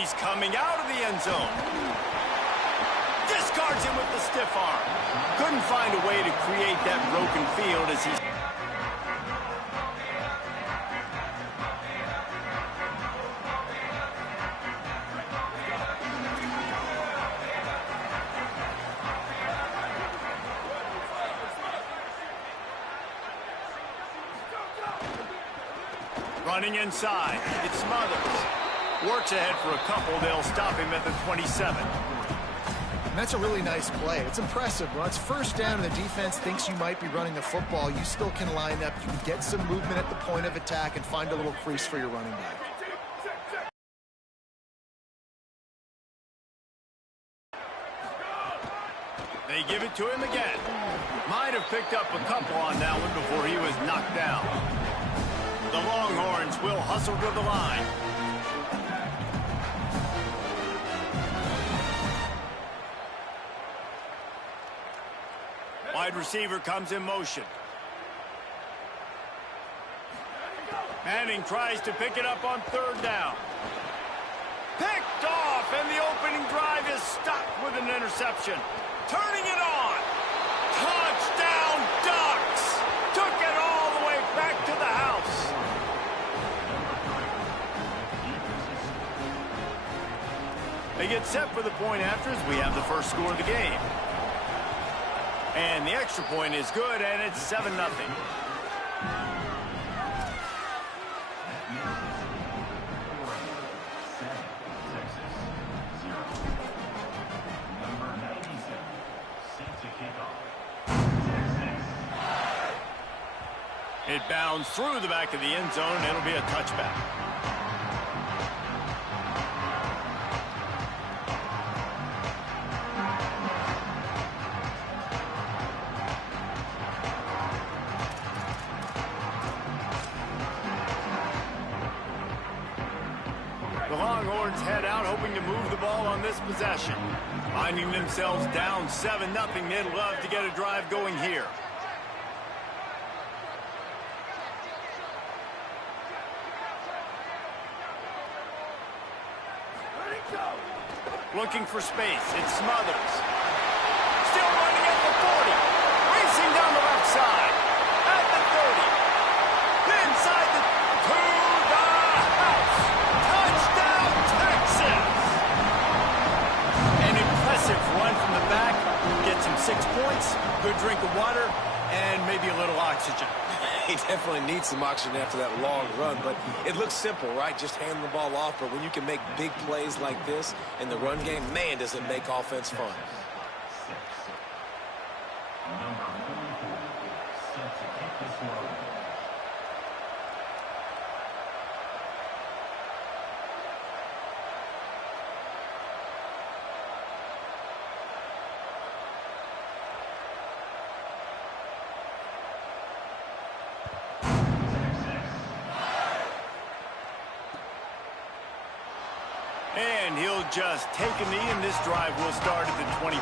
He's coming out of the end zone. Discards him with the stiff arm. Couldn't find a way to create that broken field as he... Running inside, it's Smothers. Works ahead for a couple. They'll stop him at the 27. And that's a really nice play. It's impressive. When it's first down and the defense thinks you might be running the football, you still can line up. You can get some movement at the point of attack and find a little crease for your running back. They give it to him again. Might have picked up a couple on that one before he was knocked down. The Longhorns will hustle to the line. Wide receiver comes in motion. Manning tries to pick it up on third down. Picked off, and the opening drive is stopped with an interception. Turning it on. Touchdown, Ducks! Took it all the way back to the house. They get set for the point after as we have the first score of the game. And the extra point is good, and it's 7-0. It bounds through the back of the end zone, and it'll be a touchback. The Longhorns head out, hoping to move the ball on this possession. Finding themselves down 7-0, they'd love to get a drive going here. Looking for space. It's Smothers. Still running at the 40. Racing down the left side. At the 30. Inside the to the house. Touchdown, Texas! An impressive run from the back. Gets him 6 points, good drink of water, and maybe a little oxygen. He definitely needs some oxygen after that long run, but it looks simple, right? Just hand the ball off, but when you can make big plays like this in the run game, man, does it make offense fun. And he'll just take a knee, and this drive will start at the 25.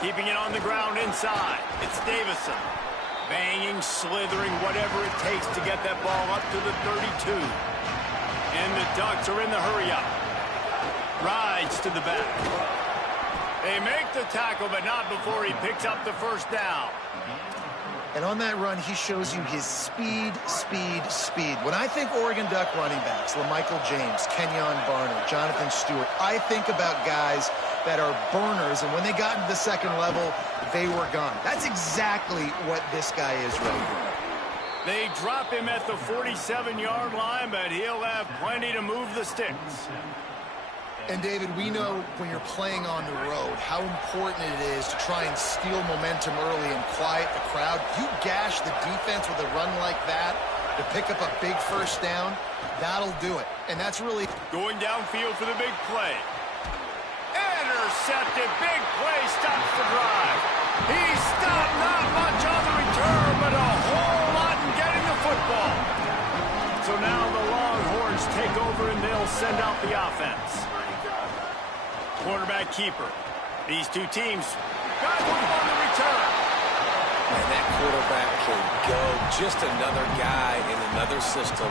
Keeping it on the ground inside. It's Davison. Banging, slithering, whatever it takes to get that ball up to the 32. And the Ducks are in the hurry-up. Rides to the back. They make the tackle, but not before he picks up the first down. And on that run, he shows you his speed, speed, speed. When I think Oregon Duck running backs, LaMichael James, Kenyon Barner, Jonathan Stewart, I think about guys that are burners, and when they got into the second level, they were gone. That's exactly what this guy is right here. They drop him at the 47-yard line, but he'll have plenty to move the sticks. And, David, we know when you're playing on the road how important it is to try and steal momentum early and quiet the crowd. You gash the defense with a run like that to pick up a big first down, that'll do it. And that's really... Going downfield for the big play. Intercepted. Big play stops the drive. He stopped not much on the return, but a whole lot in getting the football. So now the Longhorns take over and they'll send out the offense. Quarterback keeper. These two teams got one on the return. And that quarterback can go. Just another guy in another system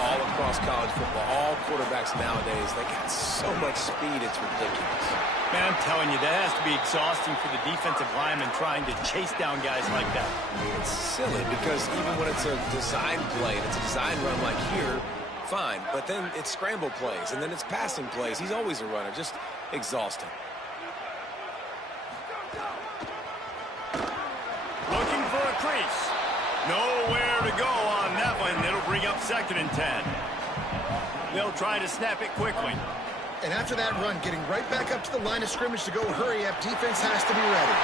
all across college football. All quarterbacks nowadays, they got so much speed, it's ridiculous. Man, I'm telling you, that has to be exhausting for the defensive lineman trying to chase down guys like that. It's silly because even when it's a design play and it's a design run like here, fine. But then it's scramble plays and then it's passing plays. He's always a runner. Just exhausting. Looking for a crease. Nowhere to go on that one. It'll bring up 2nd and 10. They'll try to snap it quickly. And after that run, getting right back up to the line of scrimmage to go hurry up, defense has to be ready.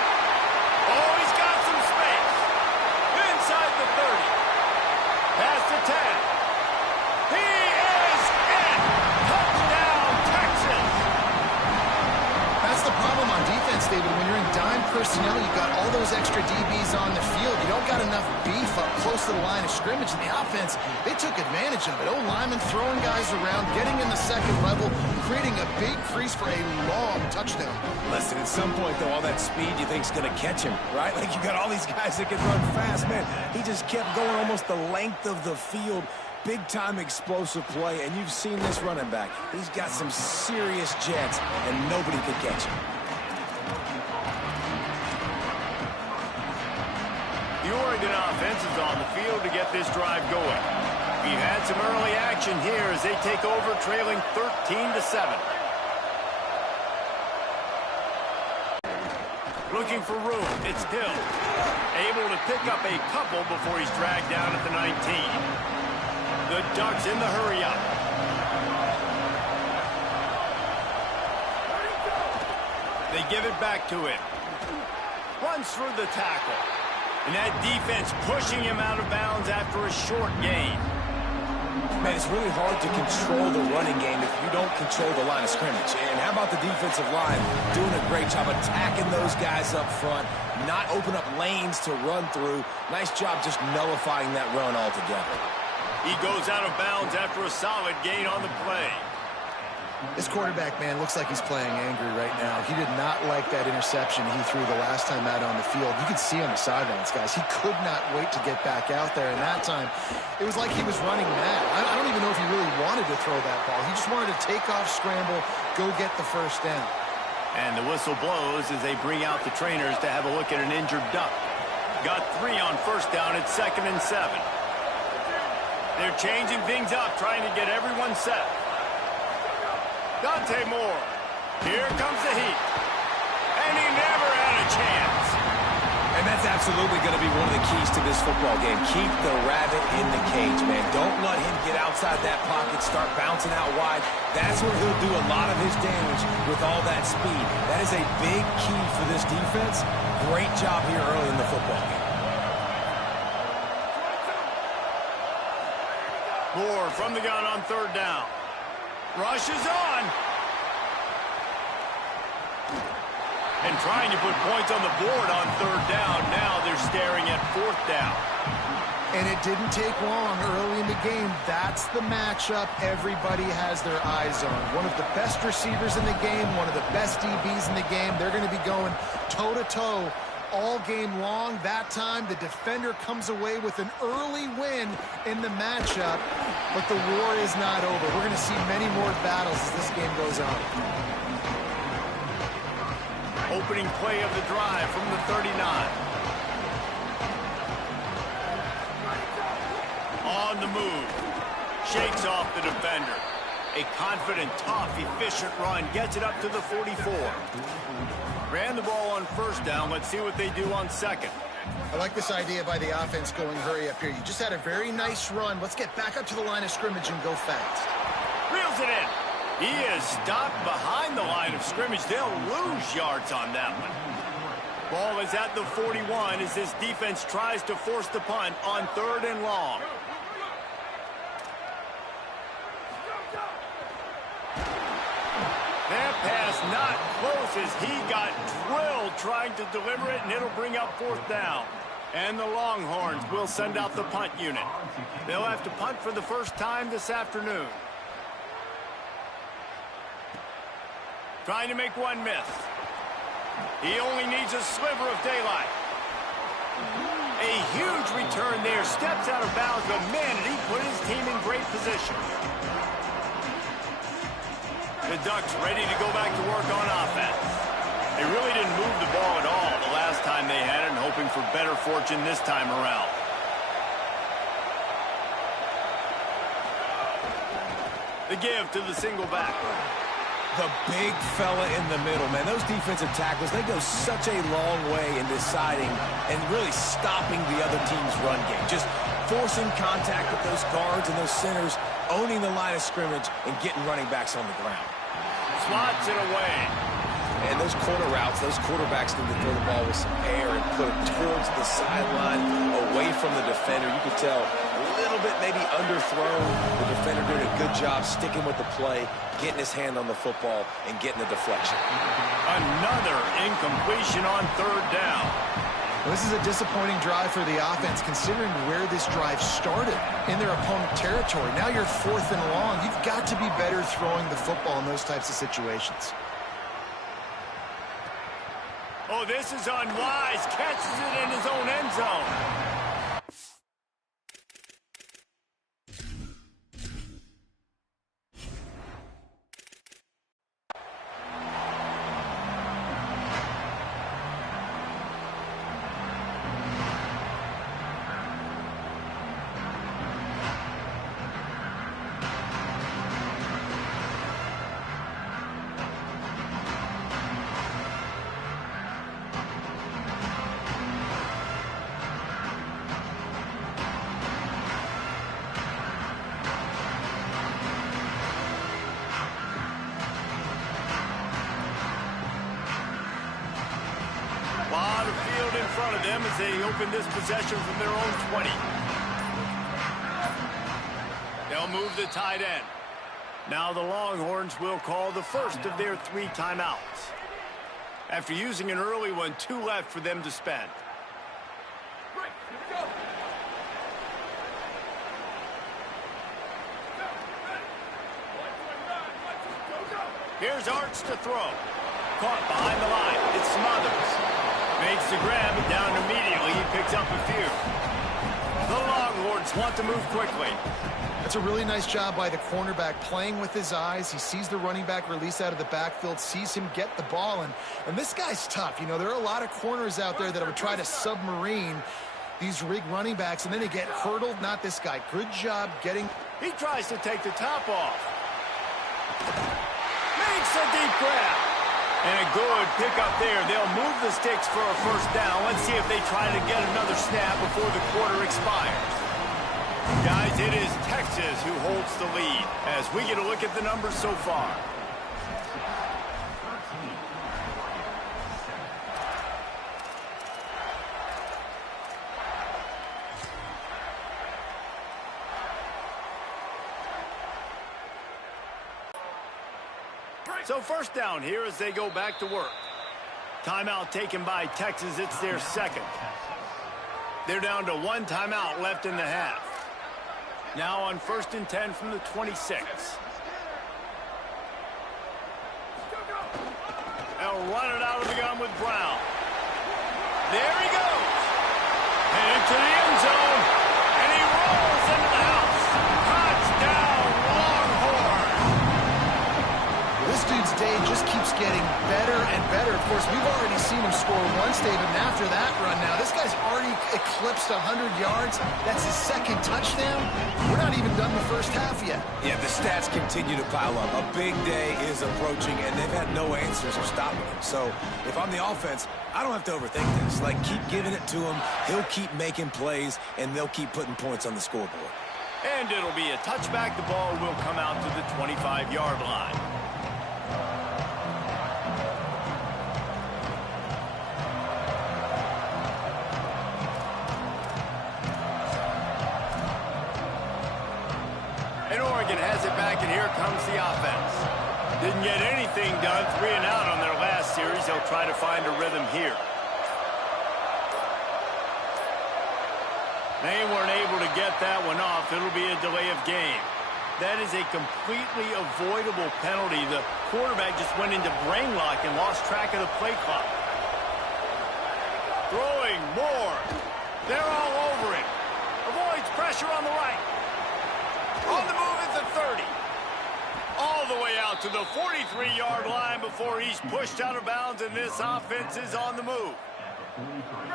Oh, he's got some space. Inside the 30. Past the 10. He is in. Touchdown, Texas. That's the problem on defense, David. When you're in dime personnel, you've got all those extra DBs on the field. You don't got enough beef up close to the line of scrimmage. And the offense, they took advantage of it. O-linemen throwing guys around, getting in the second level, creating a big crease for a long touchdown. Listen, at some point, though, all that speed you think's going to catch him, right? Like, you got all these guys that can run fast. Man, he just kept going almost the length of the field. Big-time explosive play, and you've seen this running back. He's got some serious jets, and nobody could catch him. The Oregon offense is on the field to get this drive going. We've had some early action here as they take over trailing 13-7. Looking for room. It's Hill. Able to pick up a couple before he's dragged down at the 19. The Ducks in the hurry-up. They give it back to him. Runs through the tackle. And that defense pushing him out of bounds after a short gain. Man, it's really hard to control the running game if you don't control the line of scrimmage. And how about the defensive line doing a great job attacking those guys up front, not open up lanes to run through. Nice job just nullifying that run altogether. He goes out of bounds after a solid gain on the play. This quarterback, man, looks like he's playing angry right now. He did not like that interception he threw the last time out on the field. You could see on the sidelines, guys. He could not wait to get back out there. And that time, it was like he was running mad. I don't even know if he really wanted to throw that ball. He just wanted to take off, scramble, go get the first down. And the whistle blows as they bring out the trainers to have a look at an injured Duck. Got 3 on first down at 2nd and 7. They're changing things up, trying to get everyone set. Dante Moore. Here comes the heat. And he never had a chance. And that's absolutely going to be one of the keys to this football game. Keep the rabbit in the cage, man. Don't let him get outside that pocket, start bouncing out wide. That's where he'll do a lot of his damage with all that speed. That is a big key for this defense. Great job here early in the football game. Moore from the gun on 3rd down. Rushes on. And trying to put points on the board on 3rd down. Now they're staring at 4th down. And it didn't take long early in the game. That's the matchup everybody has their eyes on. One of the best receivers in the game, one of the best DBs in the game. They're going to be going toe-to-toe all game long. That time, the defender comes away with an early win in the matchup, but the war is not over. We're going to see many more battles as this game goes on. Opening play of the drive from the 39. On the move. Shakes off the defender. A confident, tough, efficient run. Gets it up to the 44. Ran the ball on 1st down. Let's see what they do on 2nd. I like this idea by the offense going hurry up here. You just had a very nice run. Let's get back up to the line of scrimmage and go fast. Reels it in. He is stopped behind the line of scrimmage. They'll lose yards on that one. Ball is at the 41 as this defense tries to force the punt on 3rd and long. That pass not close as he got drilled trying to deliver it, and it'll bring up 4th down. And the Longhorns will send out the punt unit. They'll have to punt for the first time this afternoon. Trying to make one miss. He only needs a sliver of daylight. A huge return there. Steps out of bounds, but man, did he put his team in great position. The Ducks ready to go back to work on offense. They really didn't move the ball at all the last time they had it, and hoping for better fortune this time around. The give to the single back. The big fella in the middle, man. Those defensive tackles, they go such a long way in deciding and really stopping the other team's run game. Just forcing contact with those guards and those centers, owning the line of scrimmage, and getting running backs on the ground. Slots it away. And those corner routes, those quarterbacks need to throw the ball with some air and put it towards the sideline, away from the defender. You can tell a little bit maybe underthrown. The defender doing a good job sticking with the play, getting his hand on the football, and getting the deflection. Another incompletion on third down. Well, this is a disappointing drive for the offense, considering where this drive started in their opponent territory. Now you're 4th and long. You've got to be better throwing the football in those types of situations. Oh, this is unwise. Catches it in his own end zone. In front of them as they open this possession from their own 20. They'll move the tight end. Now the Longhorns will call the first of their 3 timeouts. After using an early one, 2 left for them to spend. Here's Arch to throw. Caught behind the line. It's Smothers. Makes the grab, and down immediately. He picks up a few. The Longhorns want to move quickly. That's a really nice job by the cornerback, playing with his eyes. He sees the running back release out of the backfield, sees him get the ball, and this guy's tough. You know, there are a lot of corners out there that would try to submarine these rig running backs, and then they get hurdled. Not this guy. Good job getting... He tries to take the top off. Makes a deep grab. And a good pickup there. They'll move the sticks for a first down. Let's see if they try to get another snap before the quarter expires. Guys, it is Texas who holds the lead as we get a look at the numbers so far. So first down here as they go back to work. Timeout taken by Texas. It's their second. They're down to 1 timeout left in the half. Now on 1st and 10 from the 26. They'll run it out of the gun with Brown. There he goes. And into the end zone. And he rolls into the house. Touchdown, Longhorn. This dude's day just keeps getting better and better. Of course, we've already seen him score once, David, and after that run now, this guy's already eclipsed 100 yards. That's his 2nd touchdown. We're not even done the first half yet. Yeah, the stats continue to pile up. A big day is approaching, and they've had no answers for stopping him. So if I'm the offense, I don't have to overthink this. Like, keep giving it to him. He'll keep making plays, and they'll keep putting points on the scoreboard. And it'll be a touchback. The ball will come out to the 25-yard line. And Oregon has it back, and here comes the offense. Didn't get anything done, 3 and out on their last series. They'll try to find a rhythm here. They weren't able to get that one off. It'll be a delay of game. That is a completely avoidable penalty. The quarterback just went into brain lock and lost track of the play clock. Throwing more. They're all over it. Avoids pressure on the right. On the move at the 30. All the way out to the 43-yard line before he's pushed out of bounds, and this offense is on the move.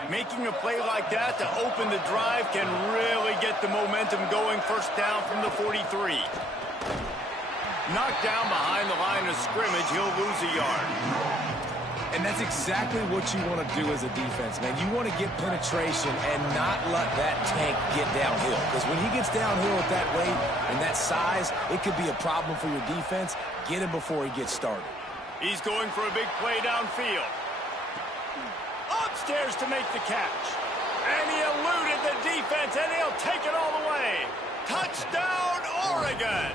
Making a play like that to open the drive can really get the momentum going. First down from the 43. Knocked down behind the line of scrimmage, he'll lose a yard. And that's exactly what you want to do as a defense, man. You want to get penetration and not let that tank get downhill. Because when he gets downhill at that weight and that size, it could be a problem for your defense. Get him before he gets started. He's going for a big play downfield. Upstairs to make the catch. And he eluded the defense, and he'll take it all the way. Touchdown, Oregon!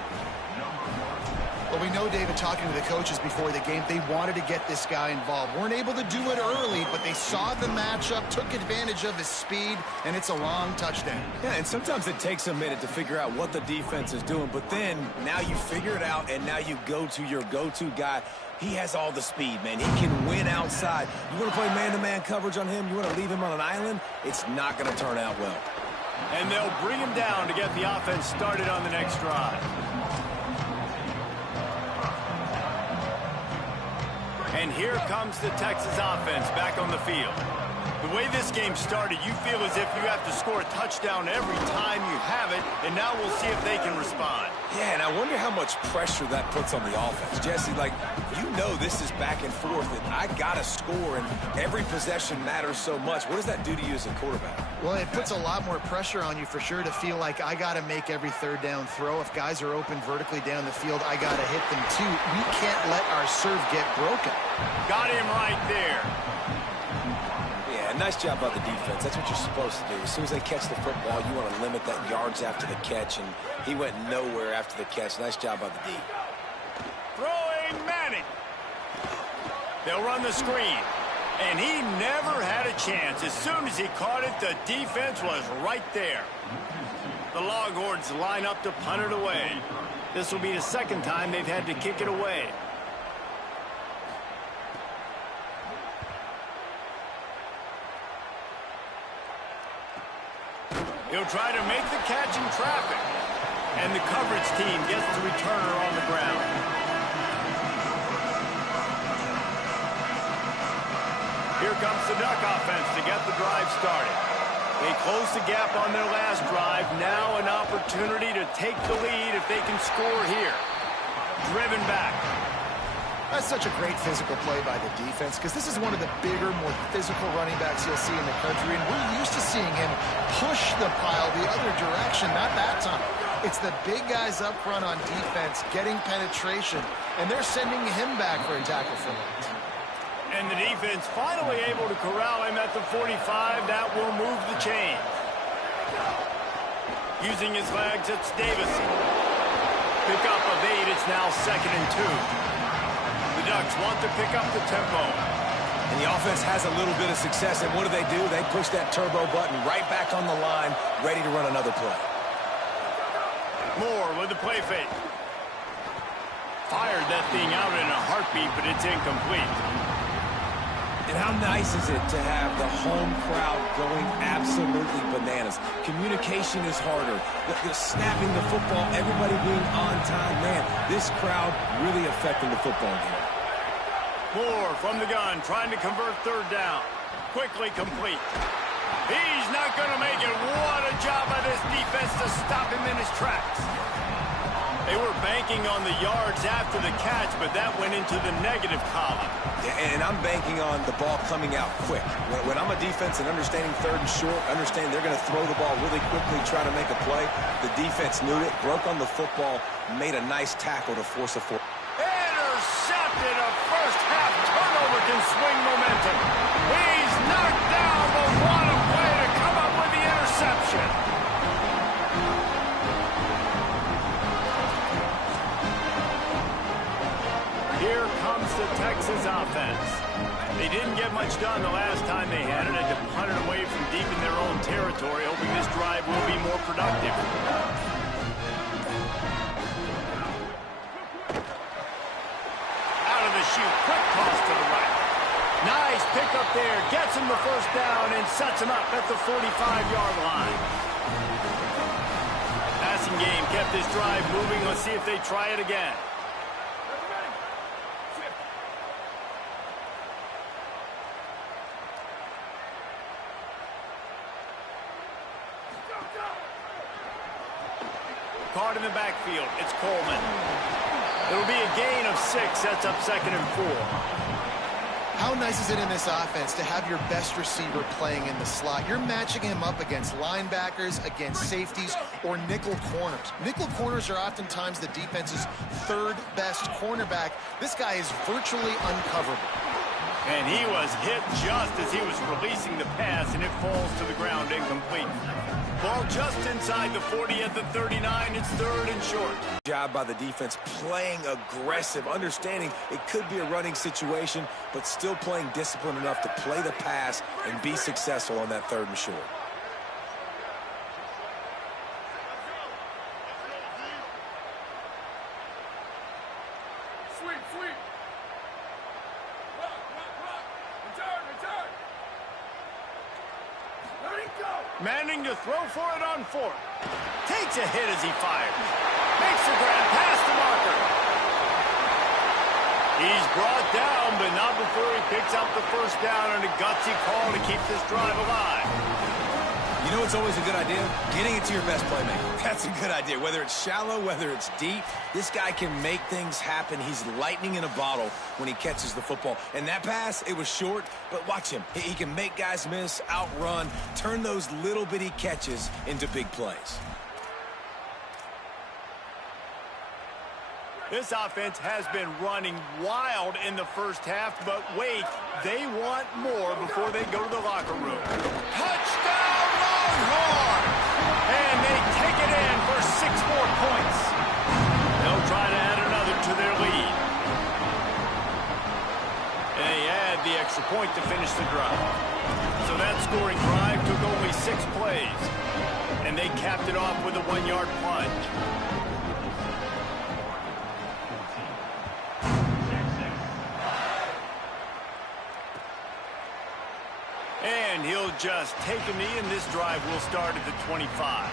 Well, we know, David, talking to the coaches before the game, they wanted to get this guy involved. Weren't able to do it early, but they saw the matchup, took advantage of his speed, and it's a long touchdown. Yeah, and sometimes it takes a minute to figure out what the defense is doing, but then now you figure it out, and now you go to your go-to guy. He has all the speed, man. He can win outside. You want to play man-to-man coverage on him? You want to leave him on an island? It's not going to turn out well. And they'll bring him down to get the offense started on the next drive. And here comes the Texas offense back on the field. The way this game started, you feel as if you have to score a touchdown every time you have it, and now we'll see if they can respond. Yeah, and I wonder how much pressure that puts on the offense. Jesse, like, you know this is back and forth, and I got to score, and every possession matters so much. What does that do to you as a quarterback? Well, it puts a lot more pressure on you for sure to feel like I got to make every third down throw. If guys are open vertically down the field, I got to hit them too. We can't let our serve get broken. Got him right there. Nice job by the defense. That's what you're supposed to do. As soon as they catch the football, you want to limit that yards after the catch, and he went nowhere after the catch. Nice job by the D. Throwing Manning. They'll run the screen, and he never had a chance. As soon as he caught it, the defense was right there. The Longhorns line up to punt it away. This will be the second time they've had to kick it away. He'll try to make the catch in traffic. And the coverage team gets the returner on the ground. Here comes the Duck offense to get the drive started. They closed the gap on their last drive. Now an opportunity to take the lead if they can score here. Driven back. That's such a great physical play by the defense because this is one of the bigger, more physical running backs you'll see in the country, and we're used to seeing him push the pile the other direction. Not that time. It's the big guys up front on defense getting penetration, and they're sending him back for a tackle for loss. And the defense finally able to corral him at the 45. That will move the chain. Using his legs, it's Davison. Pick up of 8. It's now 2nd and 2. The Ducks want to pick up the tempo. And the offense has a little bit of success, and what do? They push that turbo button right back on the line, ready to run another play. Moore with the play fake. Fired that thing out in a heartbeat, but it's incomplete. And how nice is it to have the home crowd going absolutely bananas? Communication is harder. The snapping the football, everybody being on time. Man, this crowd really affecting the football game. Moore from the gun, trying to convert third down. Quickly complete. He's not going to make it. What a job by this defense to stop him in his tracks. They were banking on the yards after the catch, but that went into the negative column. And I'm banking on the ball coming out quick. When I'm a defense and understanding third and short, understanding they're going to throw the ball really quickly, try to make a play, the defense knew it, broke on the football, made a nice tackle to force a fourth. Intercepted. A first half turnover can swing momentum. He's knocked down, but what a play to come up with the interception. Here comes the Texas offense. They didn't get much done the last time they had it. Had to punt it away from deep in their own territory, hoping this drive will be more productive. Out of the chute, quick toss to the right. Nice pick up there, gets him the first down and sets him up at the 45-yard line. Passing game kept this drive moving. Let's see if they try it again. Caught in the backfield. It's Coleman. It'll be a gain of 6. Sets up 2nd and 4. How nice is it in this offense to have your best receiver playing in the slot? You're matching him up against linebackers, against safeties, or nickel corners. Nickel corners are oftentimes the defense's 3rd best cornerback. This guy is virtually uncoverable. And he was hit just as he was releasing the pass, and it falls to the ground incomplete. Ball just inside the 40 at the 39. It's 3rd and short. Job by the defense, playing aggressive, understanding it could be a running situation, but still playing disciplined enough to play the pass and be successful on that 3rd and short. Manning to throw for it on 4th. Takes a hit as he fires. Makes the grab past the marker. He's brought down, but not before he picks up the first down on a gutsy call to keep this drive alive. You know, it's always a good idea? Getting it to your best playmaker. That's a good idea. Whether it's shallow, whether it's deep, this guy can make things happen. He's lightning in a bottle when he catches the football. And that pass, it was short, but watch him. He can make guys miss, outrun, turn those little bitty catches into big plays. This offense has been running wild in the first half, but wait, they want more before they go to the locker room. Touchdown, Longhorn! And they take it in for 6 more points. They'll try to add another to their lead. And they add the extra point to finish the drive. So that scoring drive took only 6 plays. And they capped it off with a 1-yard plunge. And he'll just take a knee, and this drive will start at the 25.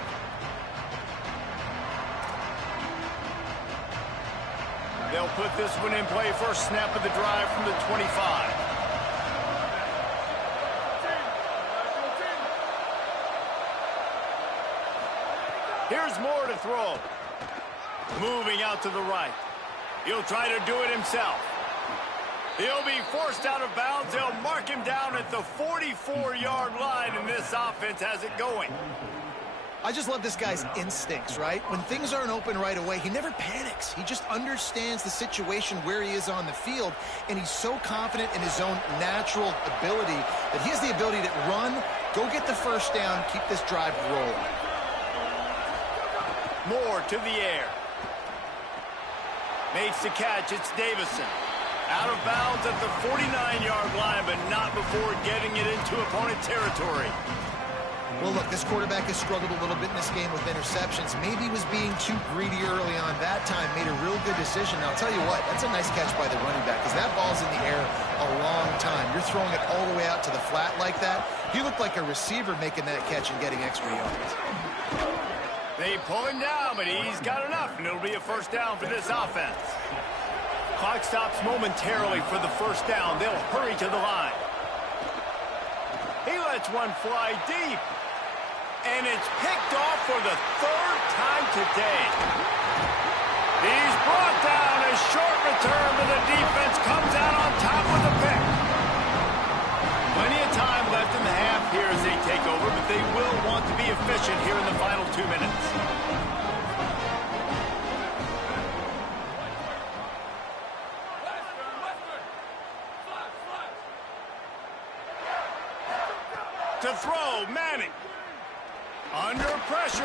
They'll put this one in play. First snap of the drive from the 25. Here's Moore to throw. Moving out to the right. He'll try to do it himself. He'll be forced out of bounds. They'll mark him down at the 44-yard line, and this offense has it going. I just love this guy's instincts, right? When things aren't open right away, he never panics. He just understands the situation where he is on the field, and he's so confident in his own natural ability that he has the ability to run, go get the first down, keep this drive rolling. Moore to the air. Makes the catch. It's Davison. Out of bounds at the 49-yard line, but not before getting it into opponent territory. Well, look, this quarterback has struggled a little bit in this game with interceptions. Maybe he was being too greedy early on. That time made a real good decision. Now, I'll tell you what, that's a nice catch by the running back, because that ball's in the air a long time. You're throwing it all the way out to the flat like that. He looked like a receiver making that catch and getting extra yards. They pull him down, but he's got enough, and it'll be a first down for this offense. Clock stops momentarily for the first down. They'll hurry to the line. He lets one fly deep. And it's picked off for the 3rd time today. He's brought down. A short return, but the defense comes out on top with the pick. Plenty of time left in the half here as they take over, but they will want to be efficient here in the final 2 minutes. To throw, Manning. Under pressure.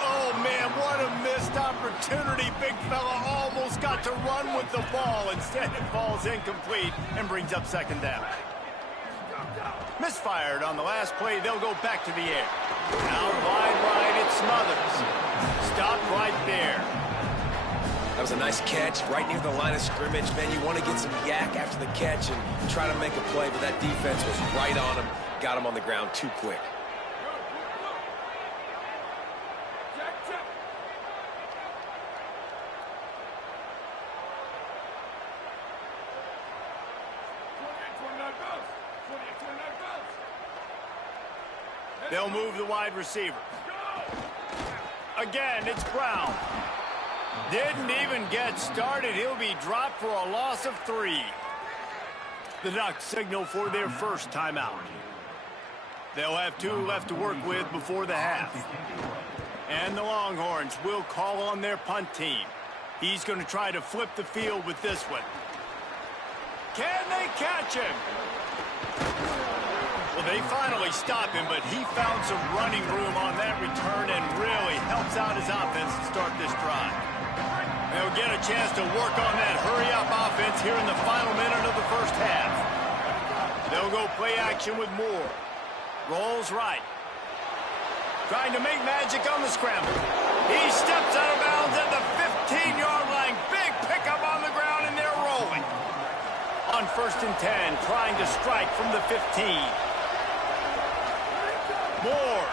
Oh, man, what a missed opportunity. Big fella almost got to run with the ball. Instead, it falls incomplete and brings up second down. Misfired on the last play. They'll go back to the air. Out wide right, it's Smothers. Stop right there. That was a nice catch right near the line of scrimmage. Man, you want to get some yak after the catch and try to make a play, but that defense was right on him. Got him on the ground too quick. They'll move the wide receiver. Again, it's Brown. Didn't even get started. He'll be dropped for a loss of 3. The Ducks signal for their first timeout. They'll have 2 left to work with before the half. And the Longhorns will call on their punt team. He's going to try to flip the field with this one. Can they catch him? Well, they finally stop him, but he found some running room on that return and really helps out his offense to start this drive. They'll get a chance to work on that hurry-up offense here in the final minute of the first half. They'll go play action with Moore. Rolls right. Trying to make magic on the scramble. He steps out of bounds at the 15-yard line. Big pickup on the ground, and they're rolling. On 1st and 10, trying to strike from the 15. Moore.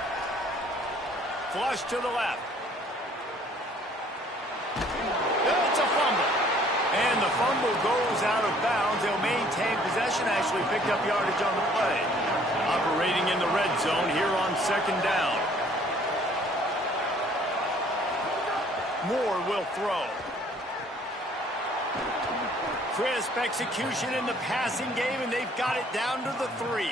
Flush to the left. It's a fumble. And the fumble goes out of bounds. They'll maintain possession. Actually picked up yardage on the play. Operating in the red zone here on 2nd down. Moore will throw. Crisp execution in the passing game, and they've got it down to the 3.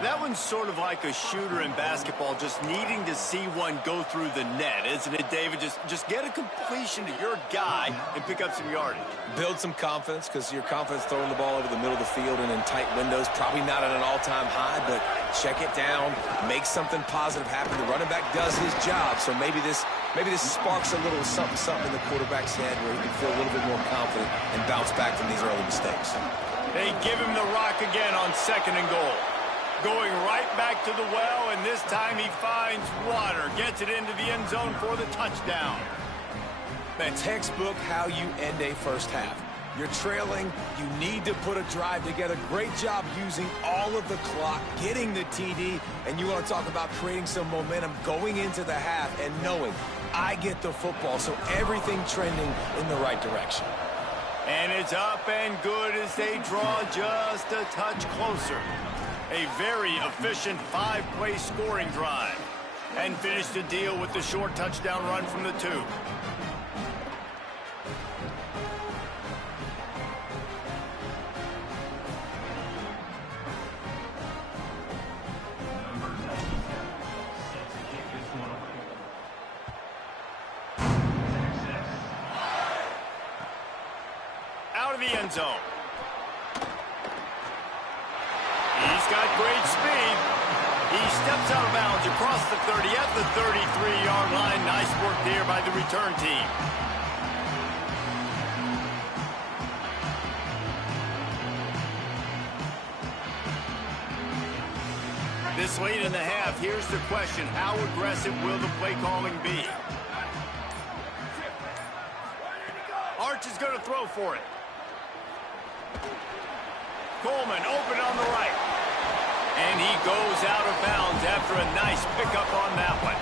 That one's sort of like a shooter in basketball, just needing to see one go through the net, isn't it, David? Just get a completion to your guy and pick up some yardage. Build some confidence, because your confidence throwing the ball over the middle of the field and in tight windows, probably not at an all-time high, but check it down, make something positive happen. The running back does his job, so maybe this sparks a little something in the quarterback's head where he can feel a little bit more confident and bounce back from these early mistakes. They give him the rock again on 2nd and goal. Going right back to the well, and this time he finds water. Gets it into the end zone for the touchdown. Man, textbook how you end a first half. You're trailing. You need to put a drive together. Great job using all of the clock, getting the TD, and you want to talk about creating some momentum going into the half and knowing I get the football, so everything trending in the right direction. And it's up and good as they draw just a touch closer. A very efficient 5-play scoring drive. And finish the deal with the short touchdown run from the 2. Out of the end zone. He's got great speed. He steps out of bounds across the 30 at the 33-yard line. Nice work there by the return team. This late in the half, here's the question. How aggressive will the play calling be? Arch is going to throw for it. Coleman open on the right. And he goes out of bounds after a nice pickup on that one.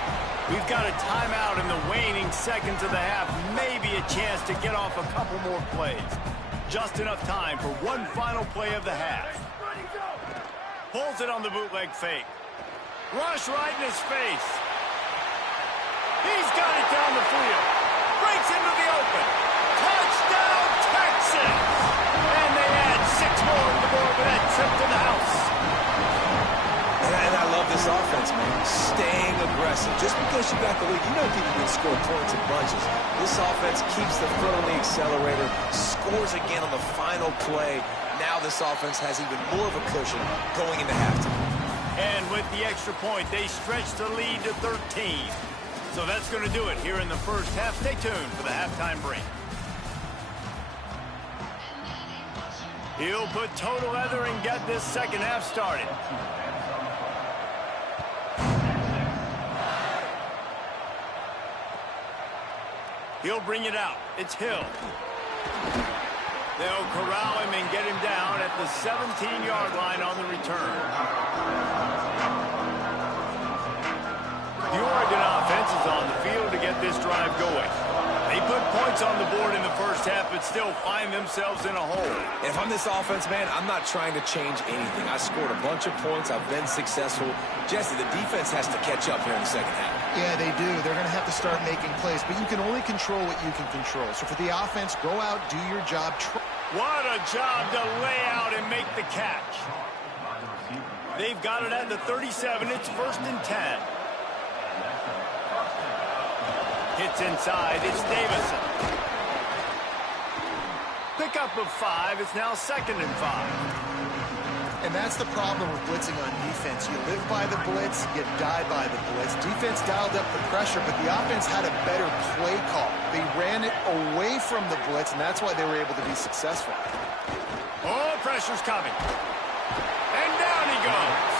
We've got a timeout in the waning seconds of the half. Maybe a chance to get off a couple more plays. Just enough time for one final play of the half. Pulls it on the bootleg fake. Rush right in his face. He's got it down the field. Breaks into the open. Touchdown, Texas! And they add 6 more to the board with that trip to the house. And I love this offense, man. Staying aggressive. Just because you got the lead, you know people can score points in bunches. This offense keeps the foot on the accelerator, scores again on the final play. Now this offense has even more of a cushion going into halftime. And with the extra point, they stretch the lead to 13. So that's going to do it here in the first half. Stay tuned for the halftime break. He'll put total leather and get this second half started. He'll bring it out. It's Hill. They'll corral him and get him down at the 17-yard line on the return. The Oregon offense is on the field to get this drive going. They put points on the board in the first half, but still find themselves in a hole. If I'm this offense, man, I'm not trying to change anything. I scored a bunch of points. I've been successful. Jesse, the defense has to catch up here in the second half. Yeah, they do. They're going to have to start making plays, but you can only control what you can control. So for the offense, go out, do your job. What a job to lay out and make the catch. They've got it at the 37. It's 1st and 10. Hits inside. It's Davison. Pickup of 5. It's now 2nd and 5. And that's the problem with blitzing on defense. You live by the blitz, you die by the blitz. Defense dialed up the pressure, but the offense had a better play call. They ran it away from the blitz, and that's why they were able to be successful. Oh, pressure's coming. And down he goes.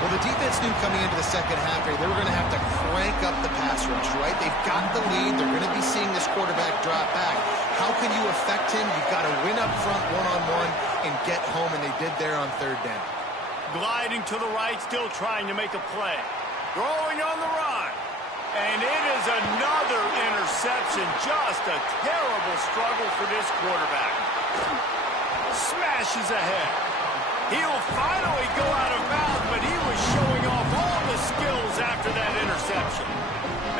Well, the defense knew coming into the second half here, they were going to have to crank up the pass rush, right? They've got the lead. They're going to be seeing this quarterback drop back. How can you affect him? You've got to win up front one-on-one and get home, and they did there on 3rd down. Gliding to the right, still trying to make a play. Throwing on the run. And it is another interception. Just a terrible struggle for this quarterback. Smashes ahead. He'll finally go out of bounds, but he was showing off all the skills after that interception.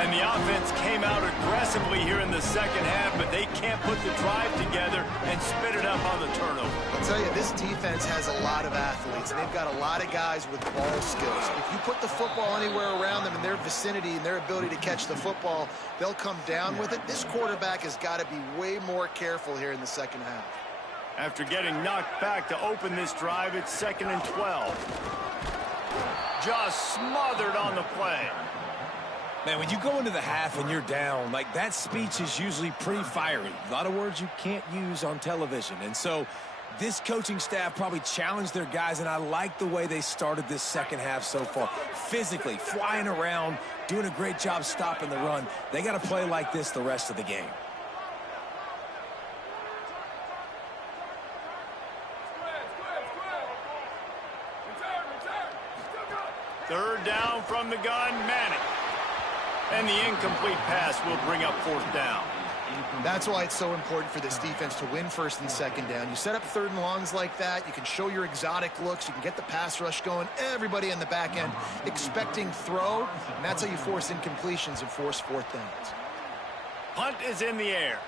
And the offense came out aggressively here in the second half, but they can't put the drive together and spit it up on the turnover. I'll tell you, this defense has a lot of athletes, and they've got a lot of guys with ball skills. If you put the football anywhere around them in their vicinity and their ability to catch the football, they'll come down with it. This quarterback has got to be way more careful here in the second half. After getting knocked back to open this drive, it's 2nd and 12. Just smothered on the play. Man, when you go into the half and you're down, like that speech is usually pretty fiery. A lot of words you can't use on television. And so this coaching staff probably challenged their guys, and I like the way they started this second half so far. Physically, flying around, doing a great job stopping the run. They got to play like this the rest of the game. 3rd down from the gun, Manning. And the incomplete pass will bring up 4th down. That's why it's so important for this defense to win 1st and 2nd down. You set up 3rd and longs like that, you can show your exotic looks, you can get the pass rush going, everybody in the back end expecting throw, and that's how you force incompletions and force 4th downs. Hunt is in the air.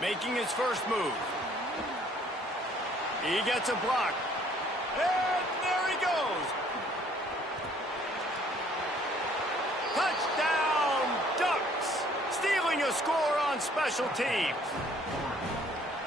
Making his first move. He gets a block. And there he goes. Touchdown, Ducks. Stealing a score on special teams.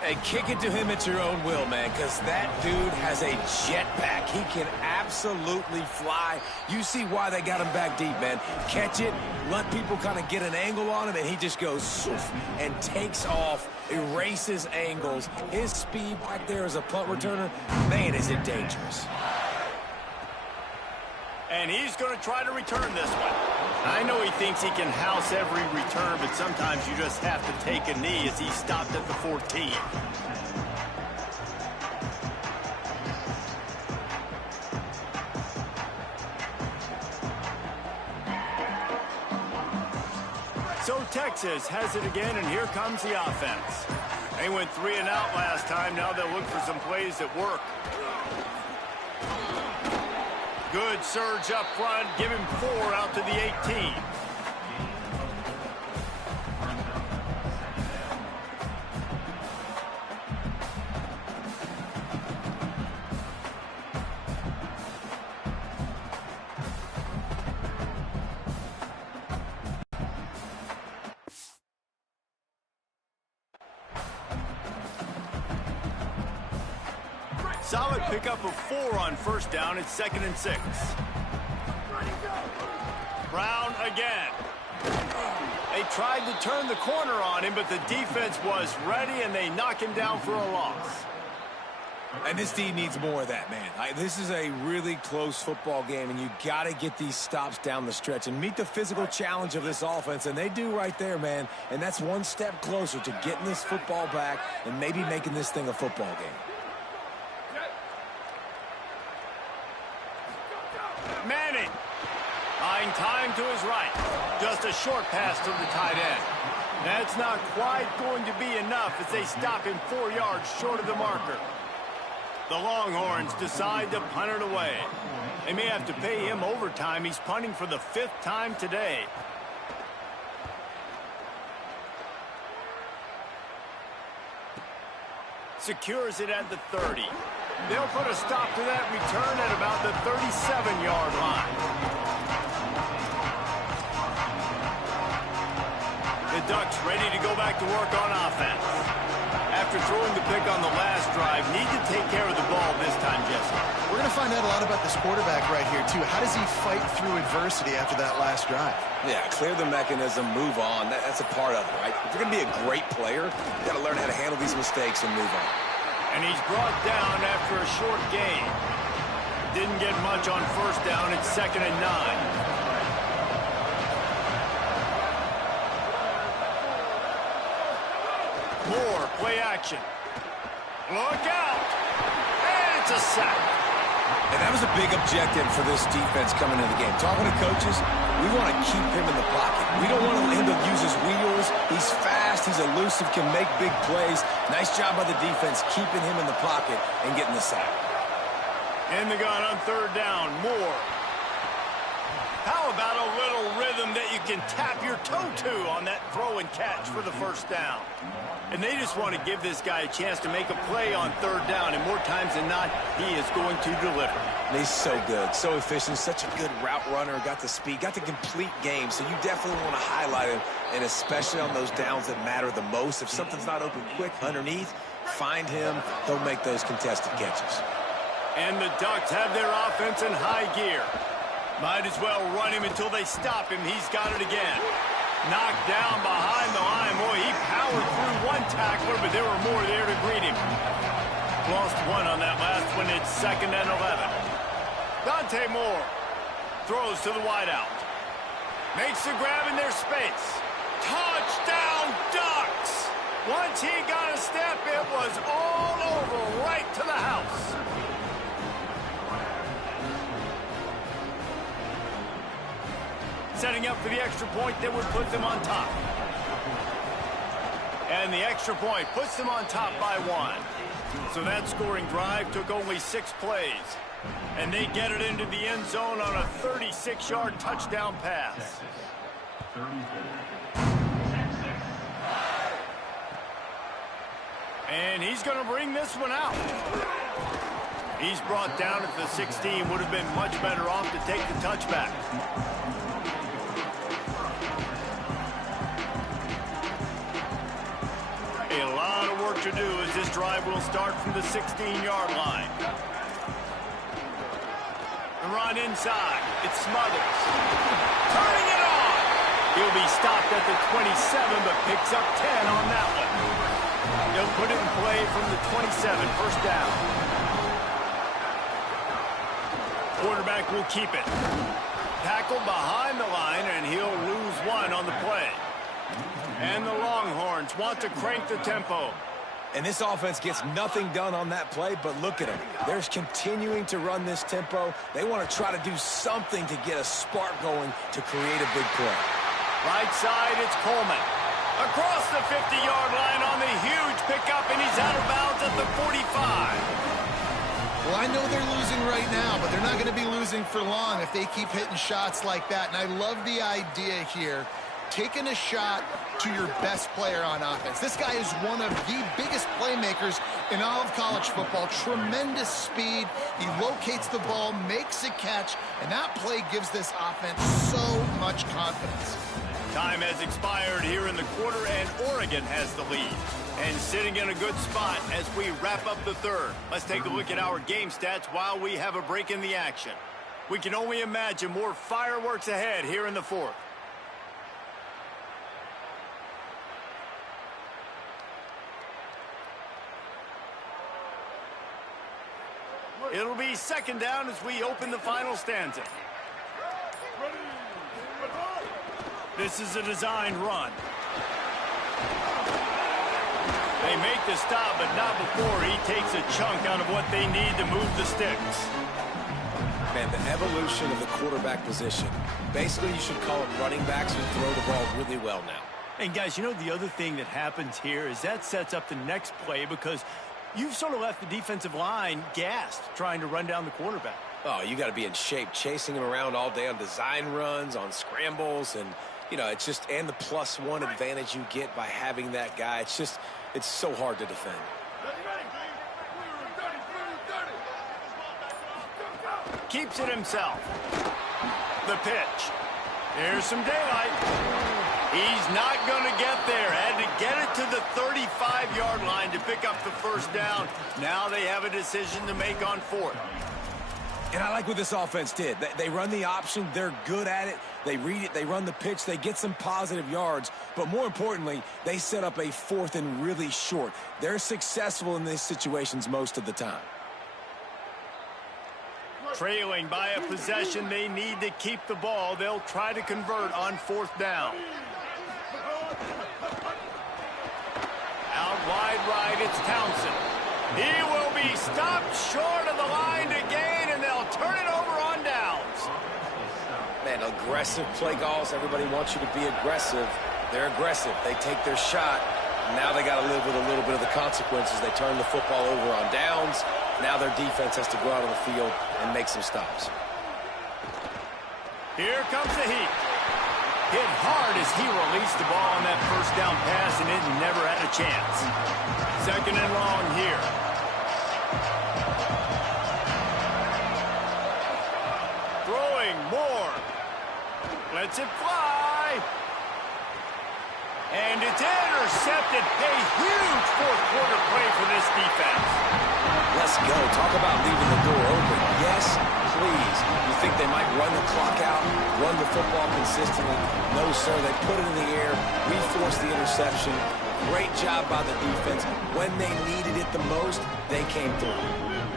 Hey, kick it to him at your own will, man, because that dude has a jetpack. He can absolutely fly. You see why they got him back deep, man. Catch it, let people kind of get an angle on him, and he just goes soof and takes off, erases angles. His speed back there as a punt returner, man, is it dangerous. And he's going to try to return this one. I know he thinks he can house every return, but sometimes you just have to take a knee as he stopped at the 14. So Texas has it again, and here comes the offense. They went 3 and out last time. Now they'll look for some plays that work. Good surge up front. Give him 4 out to the 18. Solid pickup of 4 on 1st down. It's 2nd and 6. Brown again. They tried to turn the corner on him, but the defense was ready, and they knock him down for a loss. And this team needs more of that, man. This is a really close football game, and you got to get these stops down the stretch and meet the physical challenge of this offense, and they do right there, man. And that's one step closer to getting this football back and maybe making this thing a football game. Manning, buying time to his right. Just a short pass to the tight end. That's not quite going to be enough as they stop him 4 yards short of the marker. The Longhorns decide to punt it away. They may have to pay him overtime. He's punting for the 5th time today. Secures it at the 30. They'll put a stop to that return at about the 37-yard line. The Ducks ready to go back to work on offense. After throwing the pick on the last drive, need to take care of the ball this time, Jesse. We're going to find out a lot about this quarterback right here, too. How does he fight through adversity after that last drive? Yeah, clear the mechanism, move on. That's a part of it, right? If you're going to be a great player, you got to learn how to handle these mistakes and move on. And he's brought down after a short gain. Didn't get much on first down. It's 2nd and 9. Moore, play action. Look out! And it's a sack. And that was a big objective for this defense coming into the game. Talking to coaches, we want to keep him in the pocket. We don't want him to use his wheels. He's fast, he's elusive, can make big plays. Nice job by the defense keeping him in the pocket and getting the sack. In the gun on 3rd down, Moore. How about a little rhythm that you can tap your toe to on that throw and catch for the 1st down? And they just want to give this guy a chance to make a play on 3rd down, and more times than not, he is going to deliver. And he's so good, so efficient, such a good route runner, got the speed, got the complete game, so you definitely want to highlight him, and especially on those downs that matter the most. If something's not open quick underneath, find him, he'll make those contested catches. And the Ducks have their offense in high gear. Might as well run him until they stop him. He's got it again. Knocked down behind the line. Boy, he powered through one tackler, but there were more there to greet him. Lost one on that last one. It's 2nd and 11. Dante Moore throws to the wideout. Makes the grab in their space. Touchdown, Ducks! Once he got a step, it was all over, right to the house. Setting up for the extra point that would put them on top. And the extra point puts them on top by 1. So that scoring drive took only 6 plays. And they get it into the end zone on a 36-yard touchdown pass. And he's going to bring this one out. He's brought down at the 16. Would have been much better off to take the touchback. A lot of work to do as this drive will start from the 16-yard line. The run inside. It's Smothers. Turning it on. He'll be stopped at the 27, but picks up 10 on that one. He'll put it in play from the 27, 1st down. Quarterback will keep it. Tackled behind the line, and he'll lose 1 on the play. And the Longhorns want to crank the tempo. And this offense gets nothing done on that play, but look at them. They're continuing to run this tempo. They want to try to do something to get a spark going to create a big play. Right side, it's Coleman. Across the 50-yard line on the huge pickup, and he's out of bounds at the 45. Well, I know they're losing right now, but they're not going to be losing for long if they keep hitting shots like that. And I love the idea here. Taking a shot to your best player on offense. This guy is one of the biggest playmakers in all of college football. Tremendous speed. He locates the ball, makes a catch, and that play gives this offense so much confidence. Time has expired here in the quarter, and Oregon has the lead. And sitting in a good spot as we wrap up the 3rd. Let's take a look at our game stats while we have a break in the action. We can only imagine more fireworks ahead here in the fourth. It'll be second down as we open the final stanza. This is a designed run. They make the stop, but not before he takes a chunk out of what they need to move the sticks. Man, the evolution of the quarterback position. Basically, you should call them running backs who throw the ball really well now. And guys, you know the other thing that happens here is that sets up the next play because you've sort of left the defensive line gassed trying to run down the quarterback. Oh, you got to be in shape, chasing him around all day on design runs, on scrambles, and, you know, it's just, and the +1 advantage you get by having that guy. It's just, it's so hard to defend. Keeps it himself. The pitch. Here's some daylight. He's not going to get there. Had to get it to the 35-yard line to pick up the first down. Now they have a decision to make on fourth. And I like what this offense did. They run the option. They're good at it. They read it. They run the pitch. They get some positive yards. But more importantly, they set up a fourth and really short. They're successful in these situations most of the time. Trailing by a possession, they need to keep the ball. They'll try to convert on fourth down. Out wide right, it's Townsend. He will be stopped short of the line to gain, and they'll turn it over on downs. Man, aggressive play calls. Everybody wants you to be aggressive. They're aggressive. They take their shot. Now they got to live with a little bit of the consequences. They turn the football over on downs. Now their defense has to go out on the field and make some stops. Here comes the heat. Hit hard as he released the ball on that first down pass, and it never had a chance. Second and long here. Throwing more. Lets it fly. And it's intercepted. A huge fourth quarter play for this defense. Let's go. Talk about leaving the door open. Yes, please. You think they might run the clock out, run the football consistently? No, sir. They put it in the air. We forced the interception. Great job by the defense. When they needed it the most, they came through.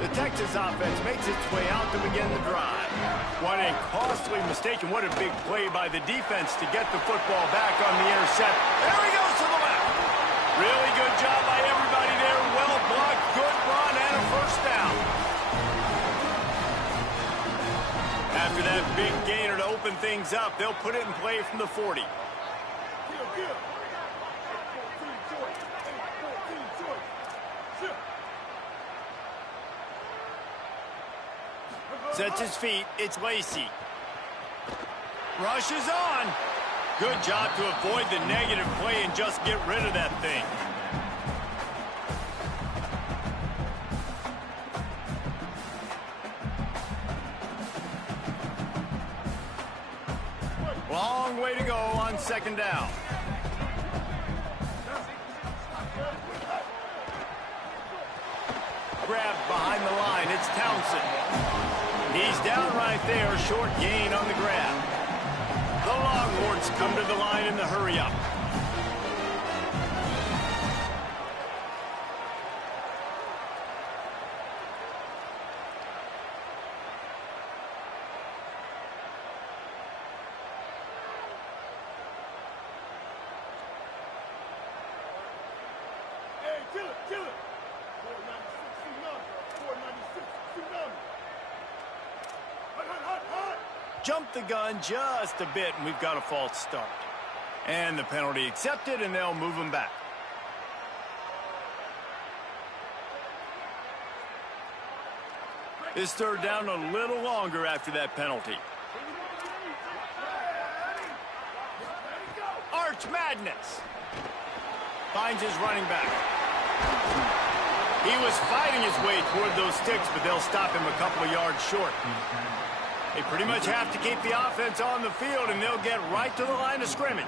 The Texas offense makes its way out to begin the drive. What a costly mistake, and what a big play by the defense to get the football back on the intercept. There he goes to the left. Really good job by everybody there. Well blocked, good run, and a first down. After that big gainer to open things up, they'll put it in play from the 40. Sets his feet. It's Lacy. Rushes on. Good job to avoid the negative play and just get rid of that thing. Long way to go on second down. Grabbed behind the line. It's Townsend. He's down right there, short gain on the grab. The Longhorns come to the line in the hurry-up. Hey, kill it, kill it. 496, 496, Jump the gun just a bit, and we've got a false start. And the penalty accepted, and they'll move him back. This third down a little longer after that penalty. Arch Madness. Finds his running back. He was fighting his way toward those sticks, but they'll stop him a couple of yards short. They pretty much have to keep the offense on the field, and they'll get right to the line of scrimmage.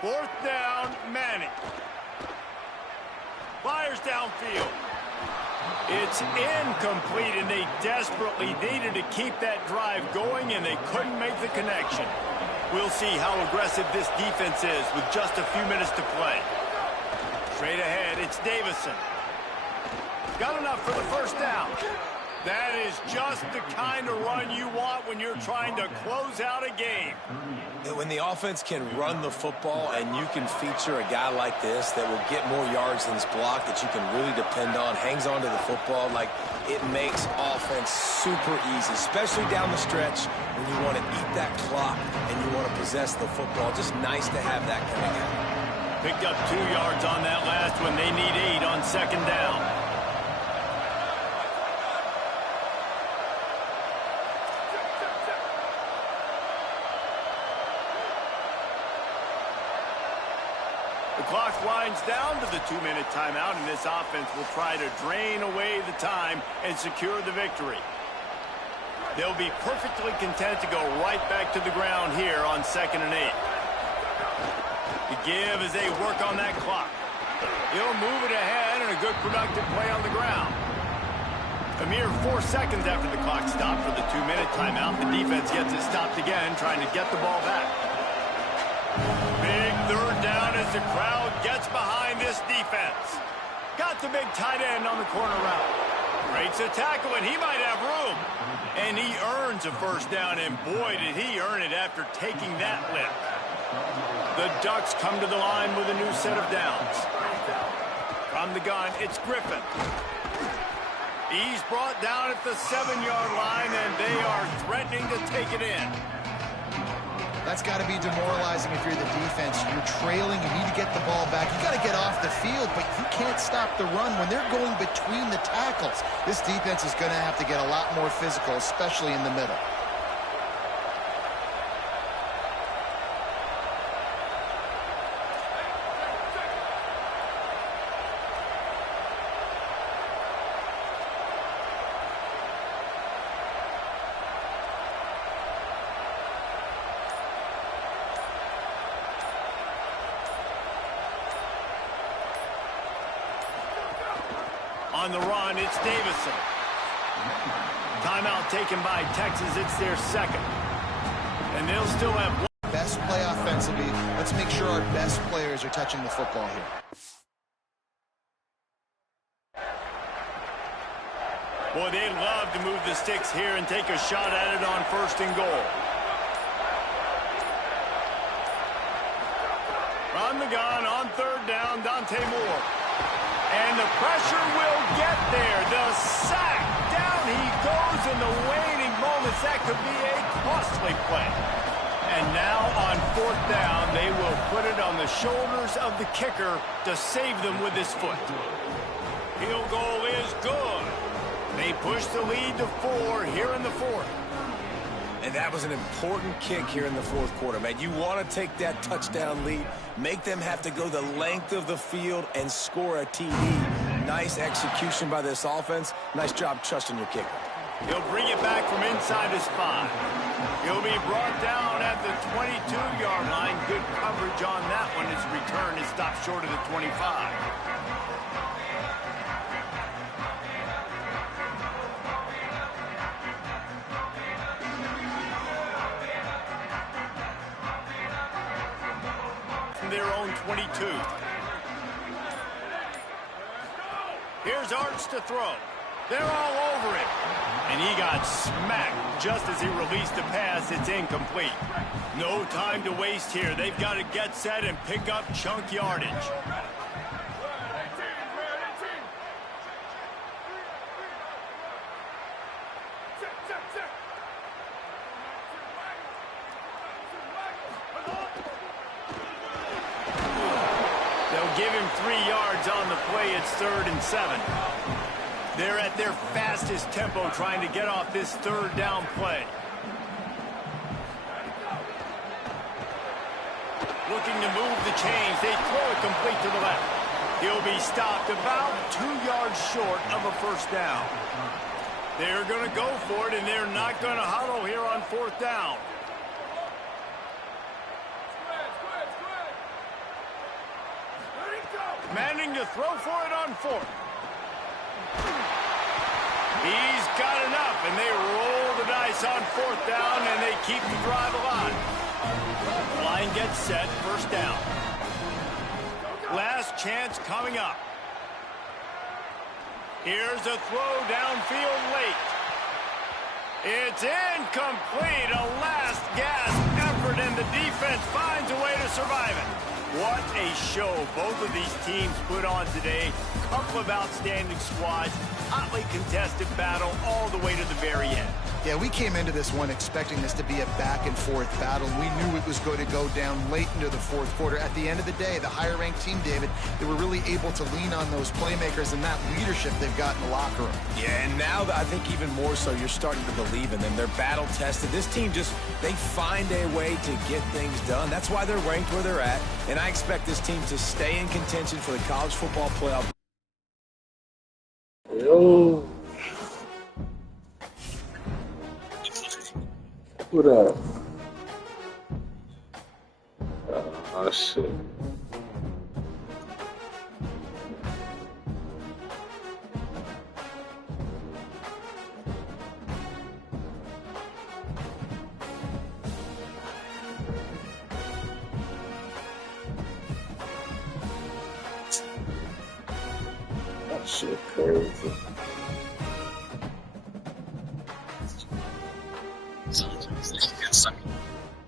Fourth down, Manning. Fires downfield. It's incomplete, and they desperately needed to keep that drive going, and they couldn't make the connection. We'll see how aggressive this defense is with just a few minutes to play. Straight ahead, it's Davison. Got enough for the first down. That is just the kind of run you want when you're trying to close out a game. When the offense can run the football and you can feature a guy like this that will get more yards than his block, that you can really depend on, hangs on to the football, like it makes offense super easy, especially down the stretch when you want to eat that clock and you want to possess the football. Just nice to have that kind of guy. Picked up 2 yards on that last one. They need 8 on second down. The clock winds down to the 2-minute timeout, and this offense will try to drain away the time and secure the victory. They'll be perfectly content to go right back to the ground here on 2nd and 8. The give as they work on that clock. He'll move it ahead, and a good productive play on the ground. A mere 4 seconds after the clock stopped for the 2-minute timeout, the defense gets it stopped again, trying to get the ball back. Big third down as the crowd gets behind this defense. Got the big tight end on the corner route. Breaks a tackle, and he might have room. And he earns a first down, and boy, did he earn it after taking that lift. The Ducks come to the line with a new set of downs. From the gun, it's Griffin. He's brought down at the 7-yard line, and they are threatening to take it in. That's got to be demoralizing if you're the defense. You're trailing. You need to get the ball back. You got to get off the field, but you can't stop the run when they're going between the tackles. This defense is going to have to get a lot more physical, especially in the middle. On the run, it's Davison. Timeout taken by Texas. It's their second. And they'll still have one. Best play offensively. Let's make sure our best players are touching the football here. Boy, they'd love to move the sticks here and take a shot at it on 1st and goal. On the gun, on 3rd down, Dante Moore. And the pressure will get there. The sack. Down he goes in the waning moments. That could be a costly play. And now on 4th down, they will put it on the shoulders of the kicker to save them with his foot. Field goal is good. They push the lead to 4 here in the 4th. And that was an important kick here in the 4th quarter, man. You want to take that touchdown lead, make them have to go the length of the field and score a TD. Nice execution by this offense. Nice job trusting your kicker. He'll bring it back from inside his 5. He'll be brought down at the 22-yard line. Good coverage on that one. His return is stopped short of the 25. Their own 22. Here's Arch to throw. They're all over it. And he got smacked just as he released the pass. It's incomplete. No time to waste here. They've got to get set and pick up chunk yardage. Give him 3 yards on the play. It's 3rd and 7. They're at their fastest tempo trying to get off this 3rd down play. Looking to move the chains. They throw it complete to the left. He'll be stopped about 2 yards short of a first down. They're going to go for it, and they're not going to huddle here on 4th down. Manning to throw for it on fourth. He's got enough, and they roll the dice on fourth down, and they keep the drive alive. Line gets set, first down. Last chance coming up. Here's a throw downfield late. It's incomplete. A last gasp effort, and the defense finds a way to survive it. What a show both of these teams put on today. Couple of outstanding squads. Hotly contested battle all the way to the very end. Yeah, we came into this one expecting this to be a back-and-forth battle. We knew it was going to go down late into the fourth quarter. At the end of the day, the higher-ranked team, David, they were really able to lean on those playmakers and that leadership they've got in the locker room. Yeah, and now I think even more so, you're starting to believe in them. They're battle-tested. This team they find a way to get things done. That's why they're ranked where they're at, and I expect this team to stay in contention for the college football playoff. Yo. What up? Oh, shit. That shit crazy.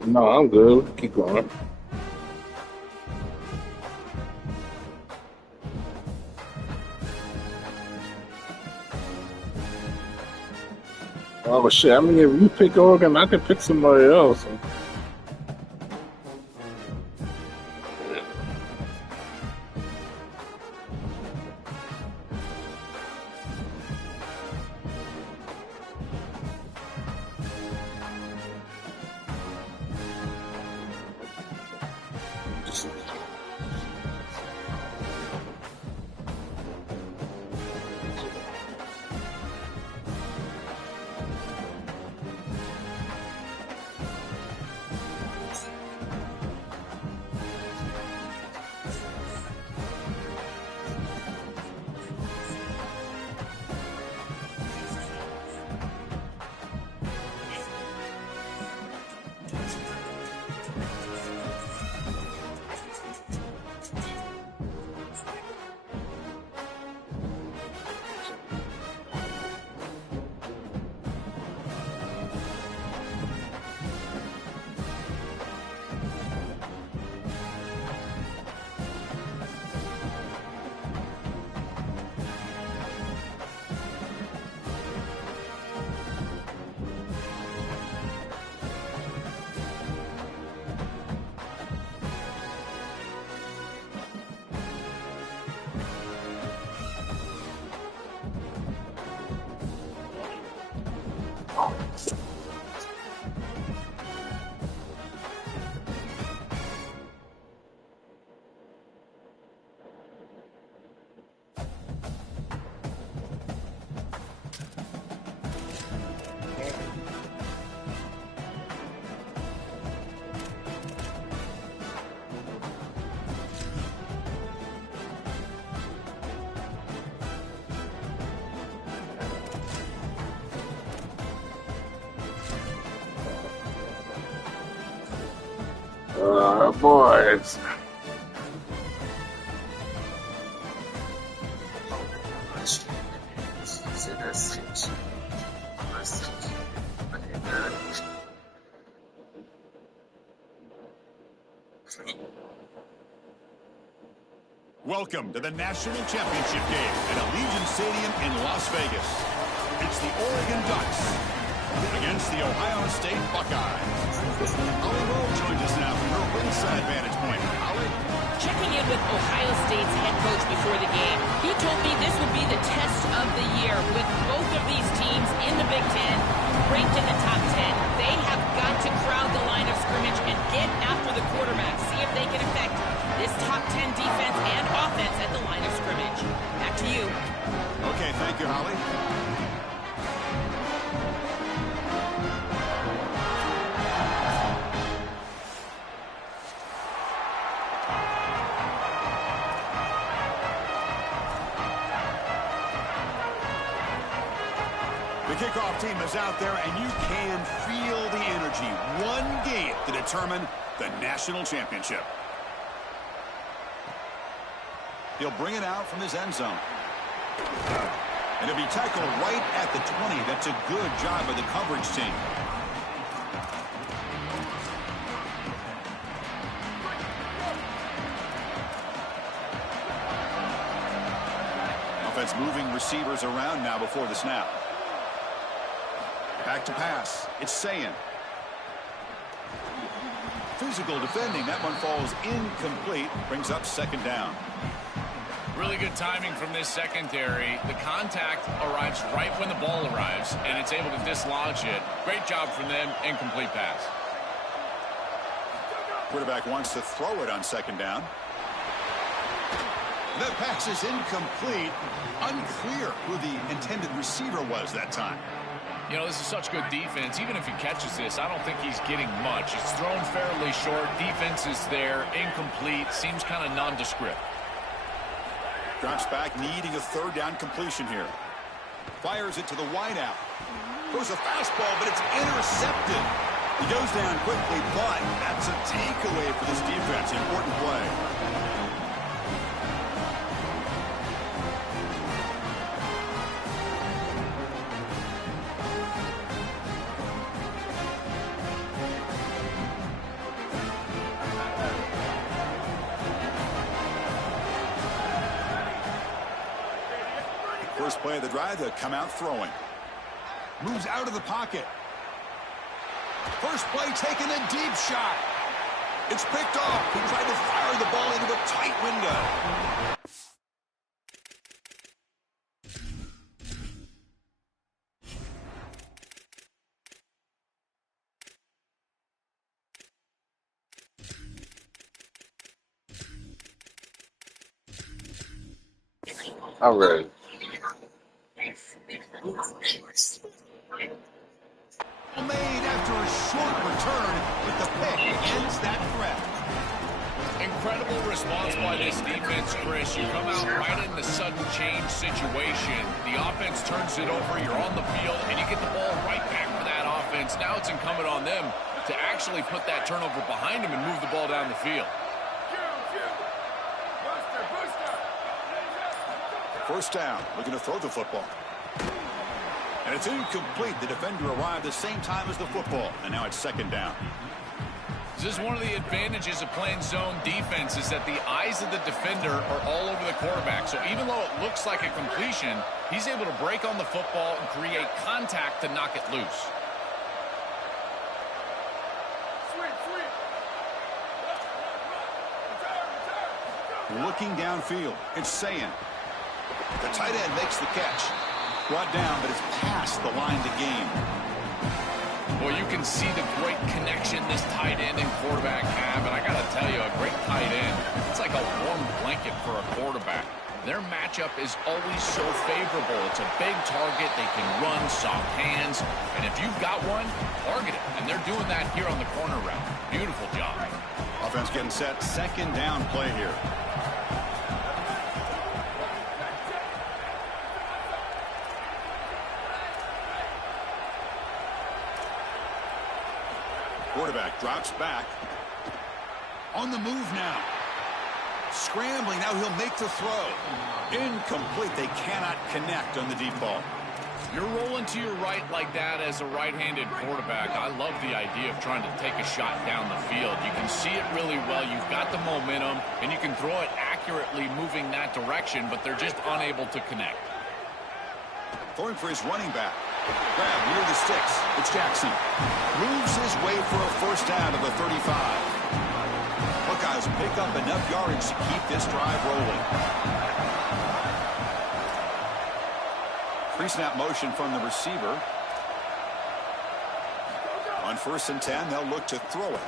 No, I'm good. Keep going. Oh shit! I mean, if you pick Oregon, I can pick somebody else. Boys. Welcome to the National Championship game at Allegiant Stadium in Las Vegas. It's the Oregon Ducks against the Ohio State Buckeyes. Holly Rowe joins us now from her ringside vantage point. Holly? Checking in with Ohio State's head coach before the game, he told me this would be the test of the year with both of these teams in the Big Ten, ranked in the top 10. They have got to crowd the line of scrimmage and get after the quarterback, see if they can affect this top 10 defense and offense at the line of scrimmage. Back to you. Okay, thank you, Holly. The kickoff team is out there, and you can feel the energy. One game to determine the national championship. He'll bring it out from his end zone. And he'll be tackled right at the 20. That's a good job by the coverage team. Offense moving receivers around now before the snap. Back to pass. It's Sayin. Physical defending. That one falls incomplete. Brings up second down. Really good timing from this secondary. The contact arrives right when the ball arrives, and it's able to dislodge it. Great job from them. Incomplete pass. Quarterback wants to throw it on second down. That pass is incomplete. Unclear who the intended receiver was that time. You know, this is such good defense. Even if he catches this, I don't think he's getting much. It's thrown fairly short. Defense is there. Incomplete. Seems kind of nondescript. Drops back, needing a third down completion here. Fires it to the wideout. Throws a fastball, but it's intercepted. He goes down quickly, but that's a takeaway for this defense. Important play. First play of the drive, to come out throwing. Moves out of the pocket. First play taking a deep shot. It's picked off. He tried to fire the ball into a tight window. I'm ready. Made after a short return, but the pick ends that threat. Incredible response by this defense, Chris. You come out right in the sudden change situation. The offense turns it over, you're on the field, and you get the ball right back for that offense. Now it's incumbent on them to actually put that turnover behind them and move the ball down the field. First down, looking to throw the football. And it's incomplete. The defender arrived the same time as the football, and now it's second down. This is one of the advantages of playing zone defense is that the eyes of the defender are all over the quarterback. So even though it looks like a completion, he's able to break on the football and create contact to knock it loose. Looking downfield, it's Sayin. The tight end makes the catch. Brought down, but it's past the line to gain. Well, you can see the great connection this tight end and quarterback have, and I got to tell you, a great tight end, it's like a warm blanket for a quarterback. Their matchup is always so favorable. It's a big target. They can run, soft hands, and if you've got one, target it. And they're doing that here on the corner route. Beautiful job. Offense getting set. Second down play here. Quarterback drops back. On the move now. Scrambling. Now he'll make the throw. Incomplete. They cannot connect on the deep ball. You're rolling to your right like that as a right-handed quarterback. I love the idea of trying to take a shot down the field. You can see it really well. You've got the momentum, and you can throw it accurately moving that direction, but they're just unable to connect. Throwing for his running back. Grab near the sticks. It's Jackson. Moves his way for a first down to the 35. Buckeyes pick up enough yardage to keep this drive rolling. Pre-snap motion from the receiver. On 1st and 10, they'll look to throw it.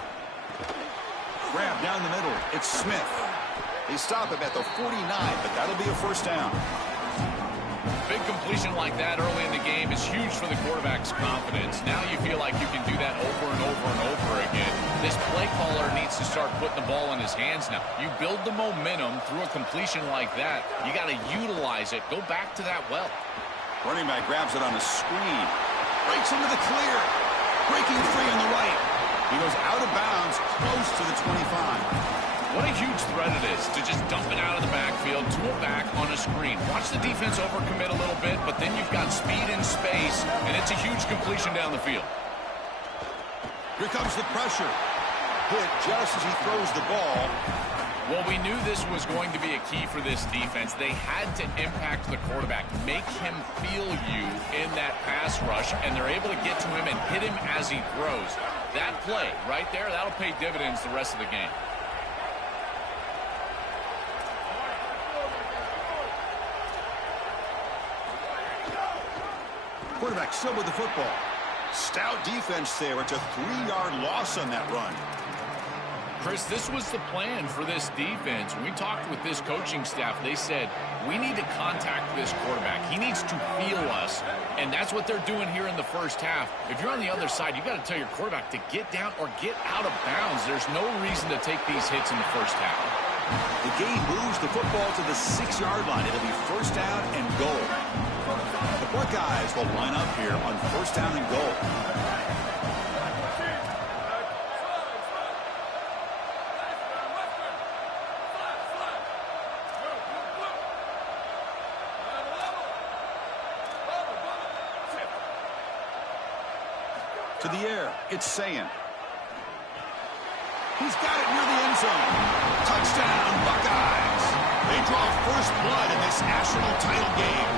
Grab down the middle. It's Smith. They stop him at the 49, but that'll be a first down. Big completion like that early in the game is huge for the quarterback's confidence. Now you feel like you can do that over and over and over again. This play caller needs to start putting the ball in his hands now. You build the momentum through a completion like that. You got to utilize it. Go back to that well. Running back grabs it on a screen. Breaks into the clear. Breaking free on the right. He goes out of bounds, close to the 25. What a huge threat it is to just dump it out of the backfield to a back on a screen. Watch the defense overcommit a little bit, but then you've got speed and space, and it's a huge completion down the field. Here comes the pressure. Hit just as he throws the ball. Well, we knew this was going to be a key for this defense. They had to impact the quarterback, make him feel you in that pass rush, and they're able to get to him and hit him as he throws. That play right there, that'll pay dividends the rest of the game. Quarterback still with the football. Stout defense there. It's a 3-yard loss on that run. Chris, this was the plan for this defense. When we talked with this coaching staff, they said, we need to contact this quarterback. He needs to feel us, and that's what they're doing here in the first half. If you're on the other side, you got to tell your quarterback to get down or get out of bounds. There's no reason to take these hits in the first half. The game moves the football to the 6-yard line. It'll be first down and goal. The Buckeyes will line up here on first down and goal. To the air, it's Sayin. He's got it near the end zone. Touchdown, Buckeyes. They draw first blood in this national title game.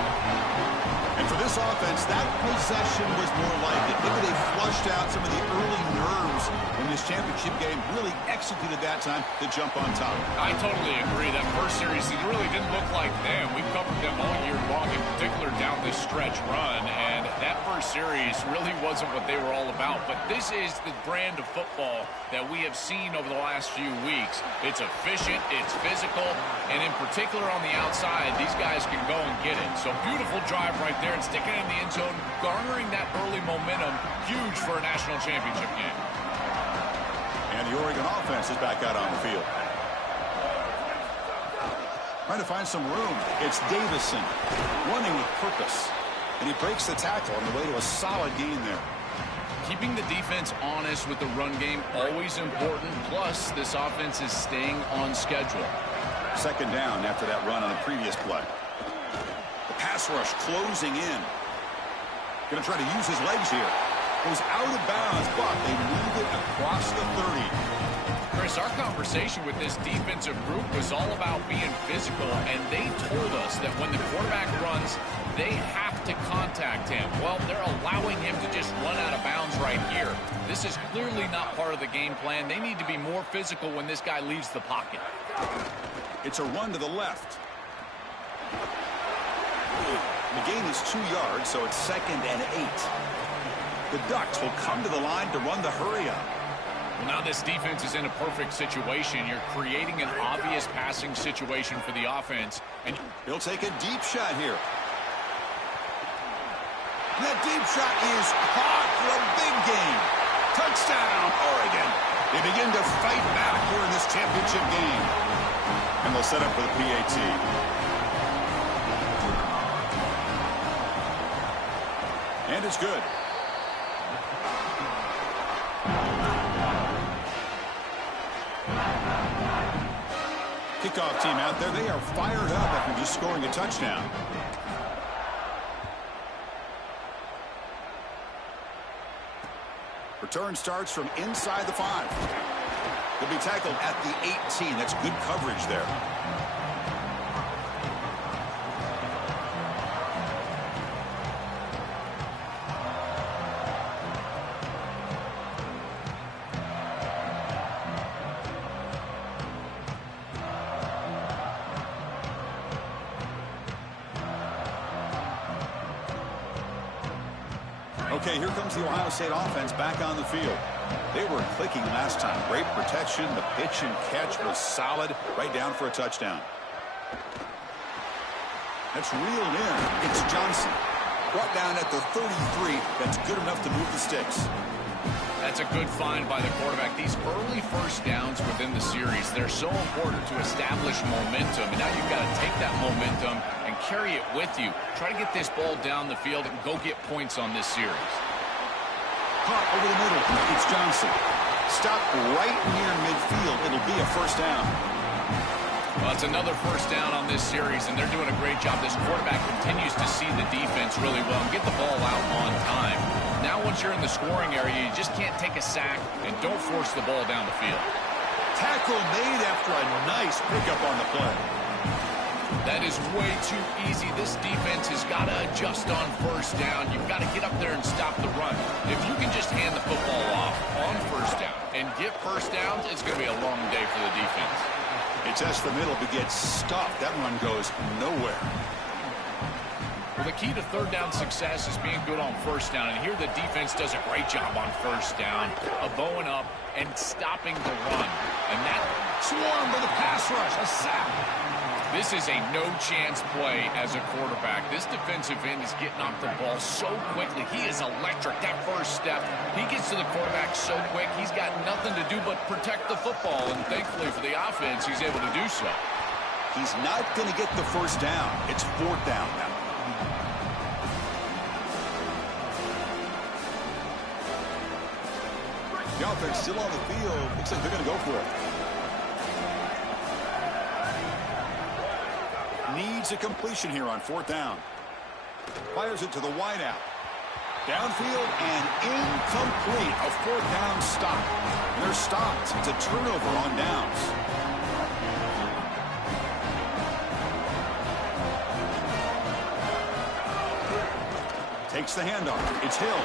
And for this offense, that possession was more like it. Maybe they flushed out some of the early nerves in this championship game, really executed that time to jump on top. I totally agree. That first series, it really didn't look like them. We've covered them all year long, in particular down this stretch run, and that first series really wasn't what they were all about. But this is the brand of football that we have seen over the last few weeks. It's efficient, it's physical, and in particular on the outside, these guys can go and get it. So beautiful drive right there and sticking it in the end zone, garnering that early momentum, huge for a national championship game. And the Oregon offense is back out on the field. Trying to find some room. It's Davison running with purpose. And he breaks the tackle on the way to a solid gain there. Keeping the defense honest with the run game, always important. Plus, this offense is staying on schedule. Second down after that run on the previous play. The pass rush closing in. Going to try to use his legs here. Goes out of bounds, but they move it across the 30. Chris, our conversation with this defensive group was all about being physical, and they told us that when the quarterback runs, they have to contact him. Well, they're allowing him to just run out of bounds right here. This is clearly not part of the game plan. They need to be more physical when this guy leaves the pocket. It's a run to the left. The gain is 2 yards, so it's 2nd and 8. The Ducks will come to the line to run the hurry up. Well, now this defense is in a perfect situation. You're creating an obvious passing situation for the offense. And he'll take a deep shot here. And that deep shot is caught for a big gain. Touchdown, Oregon. They begin to fight back here in this championship game. And they'll set up for the PAT. And it's good. Kickoff team out there. They are fired up after just scoring a touchdown. Return starts from inside the 5. He'll be tackled at the 18. That's good coverage there. Okay, here comes the Ohio State offense back on the field. They were clicking last time. Great protection. The pitch and catch was solid. Right down for a touchdown. That's reeled in. It's Johnson. Brought down at the 33. That's good enough to move the sticks. That's a good find by the quarterback. These early first downs within the series, they're so important to establish momentum. And now you've got to take that momentum and carry it with you. Try to get this ball down the field and go get points on this series. Caught over the middle. It's Johnson. Stopped right near midfield. It'll be a first down. Well, it's another first down on this series, and they're doing a great job. This quarterback continues to see the defense really well and get the ball out on time. Now, once you're in the scoring area, you just can't take a sack, and don't force the ball down the field. Tackle made after a nice pickup on the play. That is way too easy. This defense has got to adjust on first down. You've got to get up there and stop the run. If you can just hand the football off on first down and get first downs, it's going to be a long day for the defense. It tests the middle but gets stuffed. That one goes nowhere. Well, the key to third down success is being good on first down. And here the defense does a great job on first down of bowing up and stopping the run. And that Swarm by the pass rush. A sack. This is a no-chance play as a quarterback. This defensive end is getting off the ball so quickly. He is electric. That first step, he gets to the quarterback so quick, he's got nothing to do but protect the football. And thankfully for the offense, he's able to do so. He's not going to get the first down. It's fourth down now. The offense still on the field. Looks like they're going to go for it. Needs a completion here on fourth down. Fires it to the wideout. Downfield and incomplete. A fourth down stop. And they're stopped. It's a turnover on downs. Takes the handoff. It's Hill.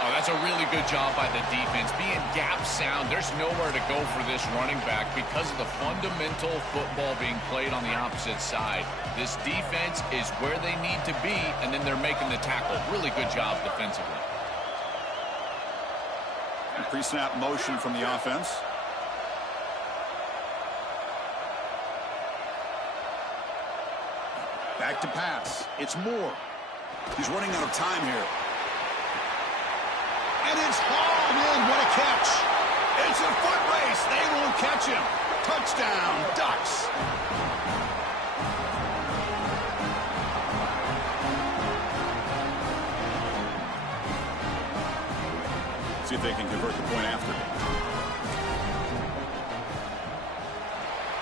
Oh, that's a really good job by the defense. Being gap sound, there's nowhere to go for this running back because of the fundamental football being played on the opposite side. This defense is where they need to be, and then they're making the tackle. Really good job defensively. Pre-snap motion from the offense. Back to pass. It's Moore. He's running out of time here. And it's hauled in. What a catch. It's a foot race. They won't catch him. Touchdown, Ducks. See if they can convert the point after.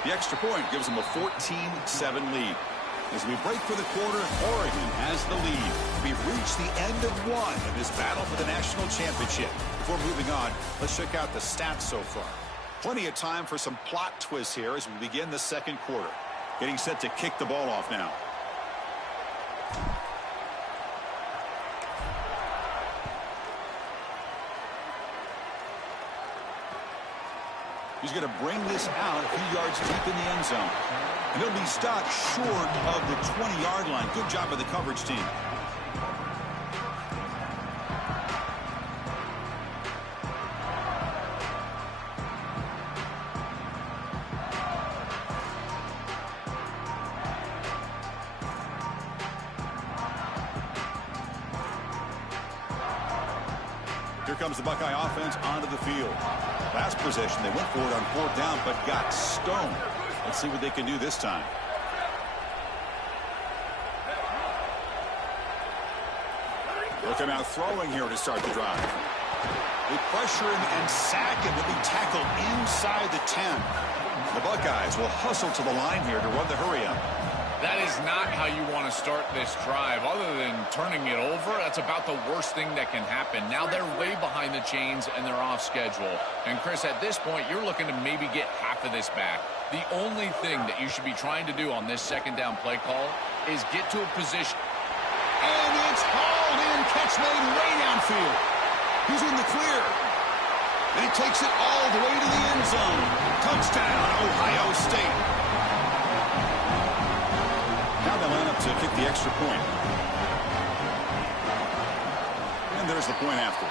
The extra point gives them a 14-7 lead. As we break for the quarter, Oregon has the lead. We've reached the end of one of this battle for the national championship. Before moving on, let's check out the stats so far. Plenty of time for some plot twists here as we begin the second quarter. Getting set to kick the ball off now. He's going to bring this out a few yards deep in the end zone. And he'll be stopped short of the 20-yard line. Good job by the coverage team. Here comes the Buckeye offense onto the field. Last possession, they went for it on fourth down, but got stoned. Let's see what they can do this time. Look him out throwing here to start the drive. They pressure him and sack him. He'll be tackled inside the 10. The Buckeyes will hustle to the line here to run the hurry-up. That is not how you want to start this drive. Other than turning it over, that's about the worst thing that can happen. Now they're way behind the chains and they're off schedule. And Chris, at this point, you're looking to maybe get half of this back. The only thing that you should be trying to do on this second down play call is get to a position. And it's hauled in. Catch made way downfield. He's in the clear. And he takes it all the way to the end zone. Touchdown, Ohio State. Now they line up to kick the extra point. And there's the point after.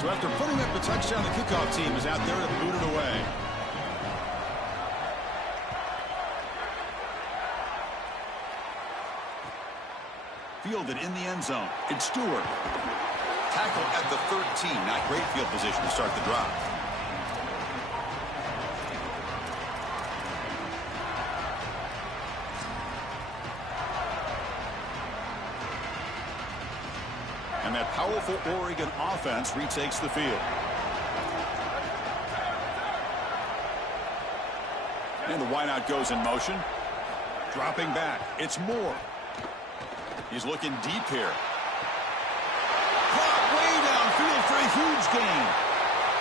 So after putting up the touchdown, the kickoff team is out there to boot it away. Fielded in the end zone. It's Stewart. Tackle at the 13. Not great field position to start the drive. And that powerful Oregon offense retakes the field. And the wideout goes in motion. Dropping back. It's Moore. He's looking deep here. Caught way downfield for a huge gain.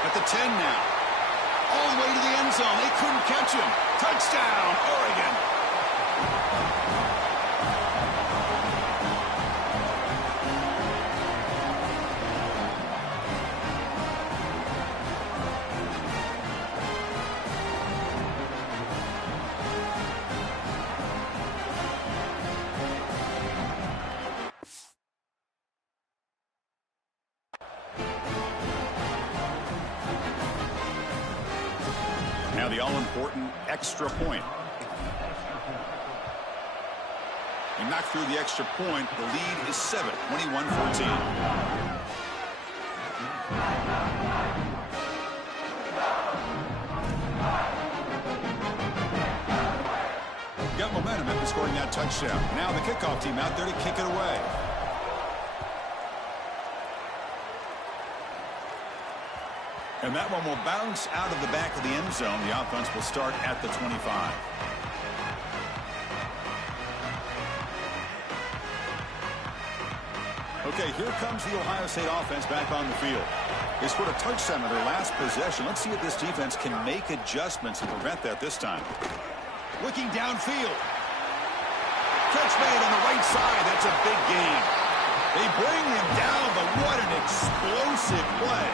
At the 10 now. All the way to the end zone. They couldn't catch him. Touchdown, Oregon. Now the all-important extra point. He knocked through the extra point. The lead is 7, 21-14. Got momentum after scoring that touchdown. Now the kickoff team out there to kick it away. And that one will bounce out of the back of the end zone. The offense will start at the 25. Okay, here comes the Ohio State offense back on the field. They scored a touchdown in their last possession. Let's see if this defense can make adjustments to prevent that this time. Looking downfield. Catch made on the right side. That's a big gain. They bring him down, but what an explosive play.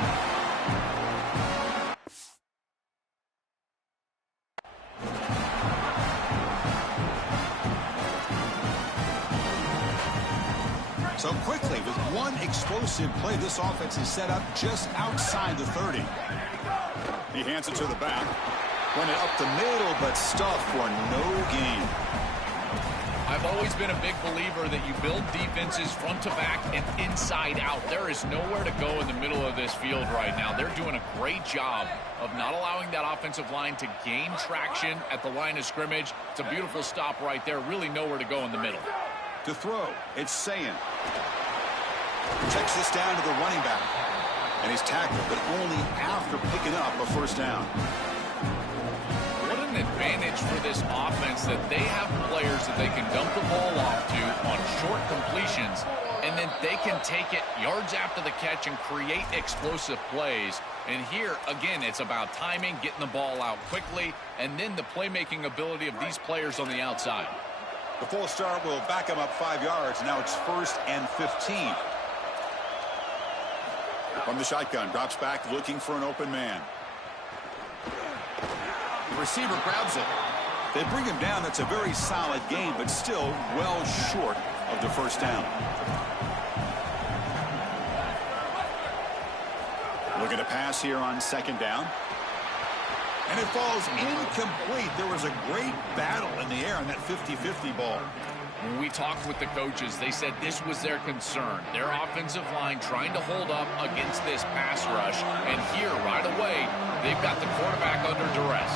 So quickly, with one explosive play, this offense is set up just outside the 30. He hands it to the back. Run it up the middle, but stuffed for no gain. I've always been a big believer that you build defenses front to back and inside out. There is nowhere to go in the middle of this field right now. They're doing a great job of not allowing that offensive line to gain traction at the line of scrimmage. It's a beautiful stop right there. Really nowhere to go in the middle. To throw, it's Sayin. Checks this down to the running back. And he's tackled, but only after picking up a first down. What an advantage for this offense that they have players that they can dump the ball off to on short completions, and then they can take it yards after the catch and create explosive plays. And here, again, it's about timing, getting the ball out quickly, and then the playmaking ability of these players on the outside. The full start will back him up 5 yards. Now it's 1st and 15. From the shotgun, drops back looking for an open man. The receiver grabs it. They bring him down. That's a very solid gain, but still well short of the first down. Looking to pass here on 2nd down. And it falls incomplete. There was a great battle in the air on that 50-50 ball. When we talked with the coaches, they said this was their concern. Their offensive line trying to hold up against this pass rush. And here, right away, they've got the quarterback under duress.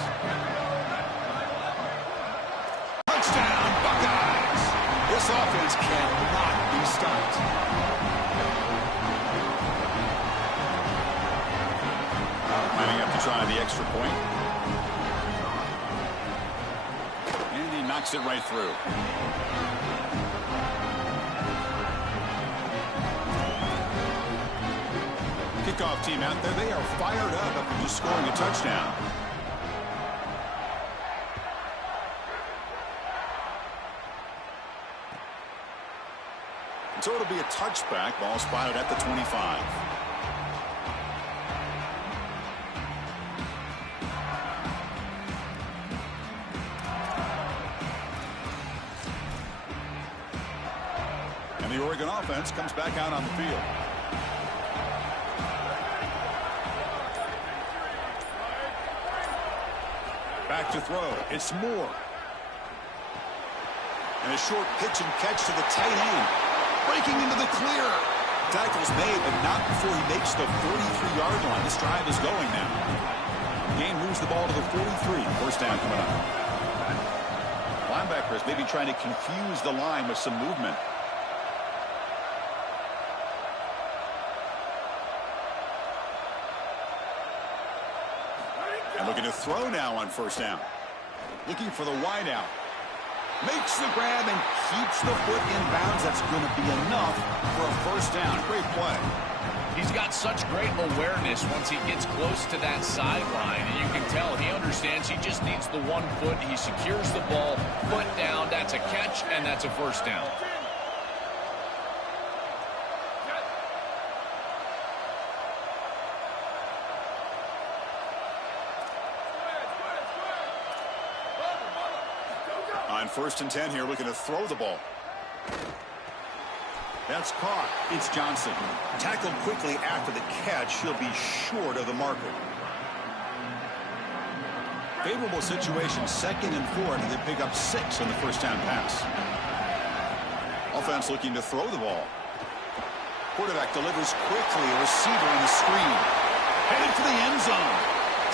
Touchdown, Buckeyes! This offense cannot be stopped. Lining up to try the extra point. And he knocks it right through. Kickoff team out there. They are fired up after just scoring a touchdown. And so it'll be a touchback. Ball spotted at the 25. And the Oregon offense comes back out on the field. Back to throw. It's Moore. And a short pitch and catch to the tight end. Breaking into the clear. Tackle's made, but not before he makes the 43-yard line. This drive is going now. Game moves the ball to the 43. First down coming up. Linebackers maybe trying to confuse the line with some movement. Looking to throw now on first down. Looking for the wide out. Makes the grab and keeps the foot in bounds. That's going to be enough for a first down. Great play. He's got such great awareness once he gets close to that sideline. And you can tell he understands he just needs the 1 foot. He secures the ball, foot down. That's a catch, and that's a first down. On 1st and 10 here, looking to throw the ball. That's caught. It's Johnson. Tackled quickly after the catch. He'll be short of the marker. Favorable situation, 2nd and 4, and they pick up 6 on the first down pass. Offense looking to throw the ball. Quarterback delivers quickly. A receiver in the screen. Headed for the end zone.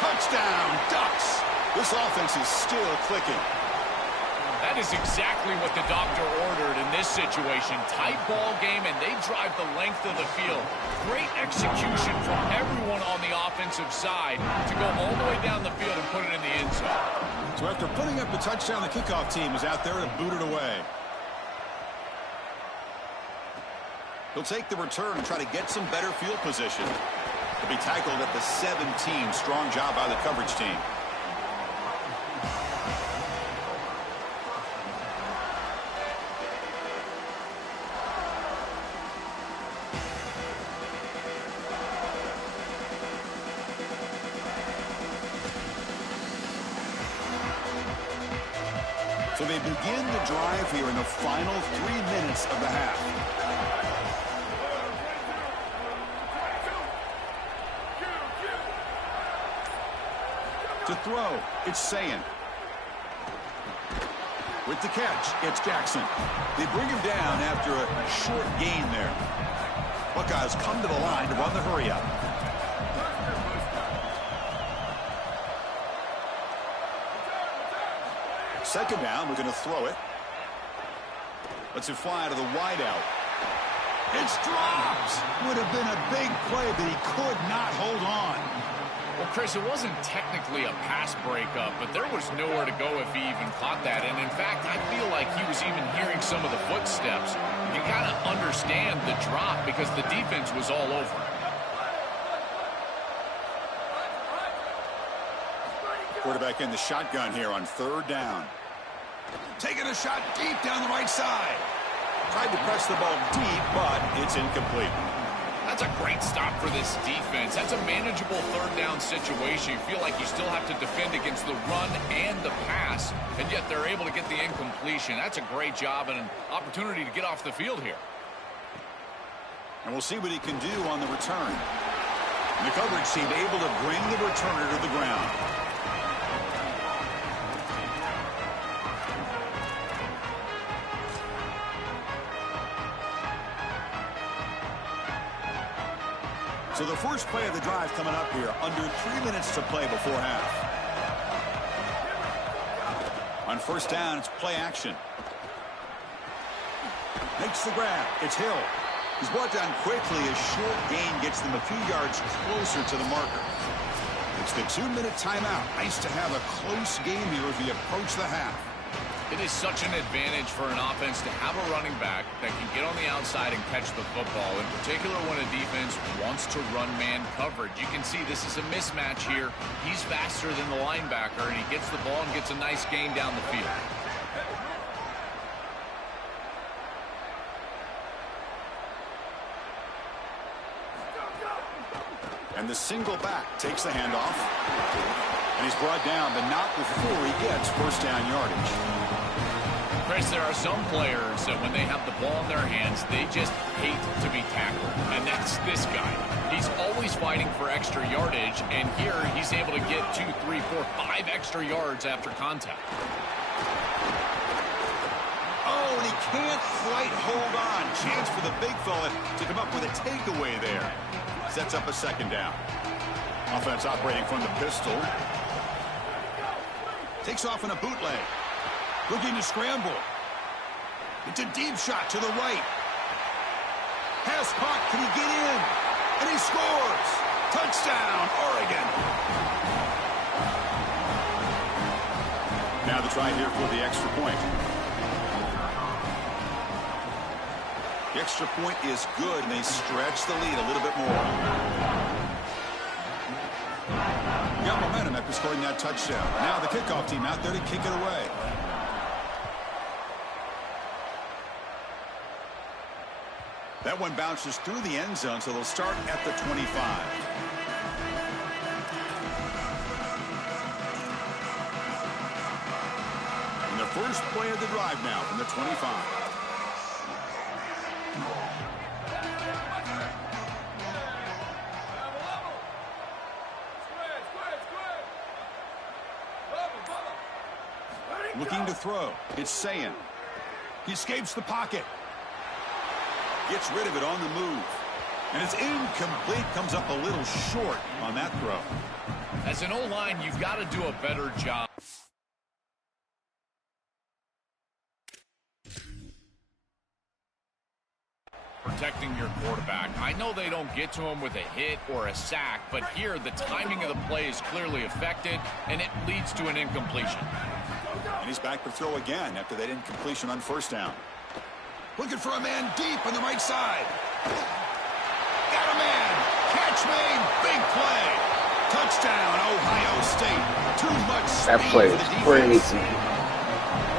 Touchdown, Ducks. This offense is still clicking. That is exactly what the doctor ordered in this situation. Tight ball game, and they drive the length of the field. Great execution from everyone on the offensive side to go all the way down the field and put it in the end zone. So after putting up the touchdown, the kickoff team is out there to boot it away. He'll take the return and try to get some better field position. He'll be tackled at the 17. Strong job by the coverage team. So they begin the drive here in the final 3 minutes of the half. To throw, it's Sayin. With the catch, it's Jackson. They bring him down after a short gain there. Buckeyes come to the line to run the hurry up. Second down, we're going to throw it. Lets it fly to the wide out. It's dropped. Would have been a big play, but he could not hold on. Well, Chris, it wasn't technically a pass breakup, but there was nowhere to go if he even caught that. And in fact, I feel like he was even hearing some of the footsteps. You can kind of understand the drop because the defense was all over him. Quarterback in the shotgun here on 3rd down. Taking a shot deep down the right side. Tried to press the ball deep, but it's incomplete. That's a great stop for this defense. That's a manageable 3rd down situation. You feel like you still have to defend against the run and the pass, and yet they're able to get the incompletion. That's a great job and an opportunity to get off the field here. And we'll see what he can do on the return. And the coverage team able to bring the returner to the ground. So the first play of the drive coming up here, under 3 minutes to play before half. On first down, it's play action. Makes the grab. It's Hill. He's brought down quickly. A short gain gets them a few yards closer to the marker. It's the 2-minute timeout. Nice to have a close game here as we approach the half. It is such an advantage for an offense to have a running back that can get on the outside and catch the football, in particular when a defense wants to run man coverage. You can see this is a mismatch here. He's faster than the linebacker, and he gets the ball and gets a nice gain down the field. And the single back takes the handoff. And he's brought down, but not before he gets first down yardage. Chris, there are some players that when they have the ball in their hands, they just hate to be tackled. And that's this guy. He's always fighting for extra yardage, and here he's able to get 2, 3, 4, 5 extra yards after contact. Oh, and he can't quite hold on. Chance for the big fella to come up with a takeaway there. Sets up a second down. Offense operating from the pistol. Takes off in a bootleg. Looking to scramble. It's a deep shot to the right. Pass caught. Can he get in? And he scores. Touchdown, Oregon. Now the try here for the extra point. The extra point is good, and they stretch the lead a little bit more. Got momentum after scoring that touchdown. Now the kickoff team out there to kick it away. That one bounces through the end zone, so they'll start at the 25. And the first play of the drive now from the 25. Looking to throw. It's Sayin. He escapes the pocket. Gets rid of it on the move. And it's incomplete. Comes up a little short on that throw. As an O-line, you've got to do a better job protecting your quarterback. I know they don't get to him with a hit or a sack, but here the timing of the play is clearly affected, and it leads to an incompletion. And he's back to throw again after that incompletion on first down. Looking for a man deep on the right side. Got a man. Catch made. Big play. Touchdown, Ohio State. Too much speed. That play for is the crazy.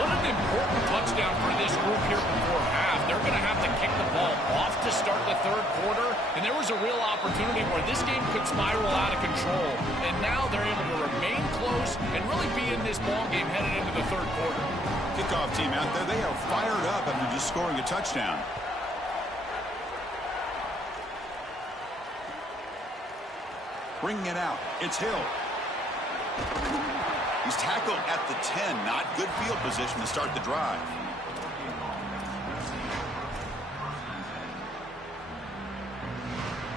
What an important touchdown for this group here before half. They're going to have to kick the ball off to start the third quarter, and there was a real opportunity where this game could spiral out of control. And now they're able to remain close and really be in this ball game headed into the third quarter. Kickoff team out there, they are fired up after just scoring a touchdown. Bringing it out, it's Hill. He's tackled at the 10, not good field position to start the drive.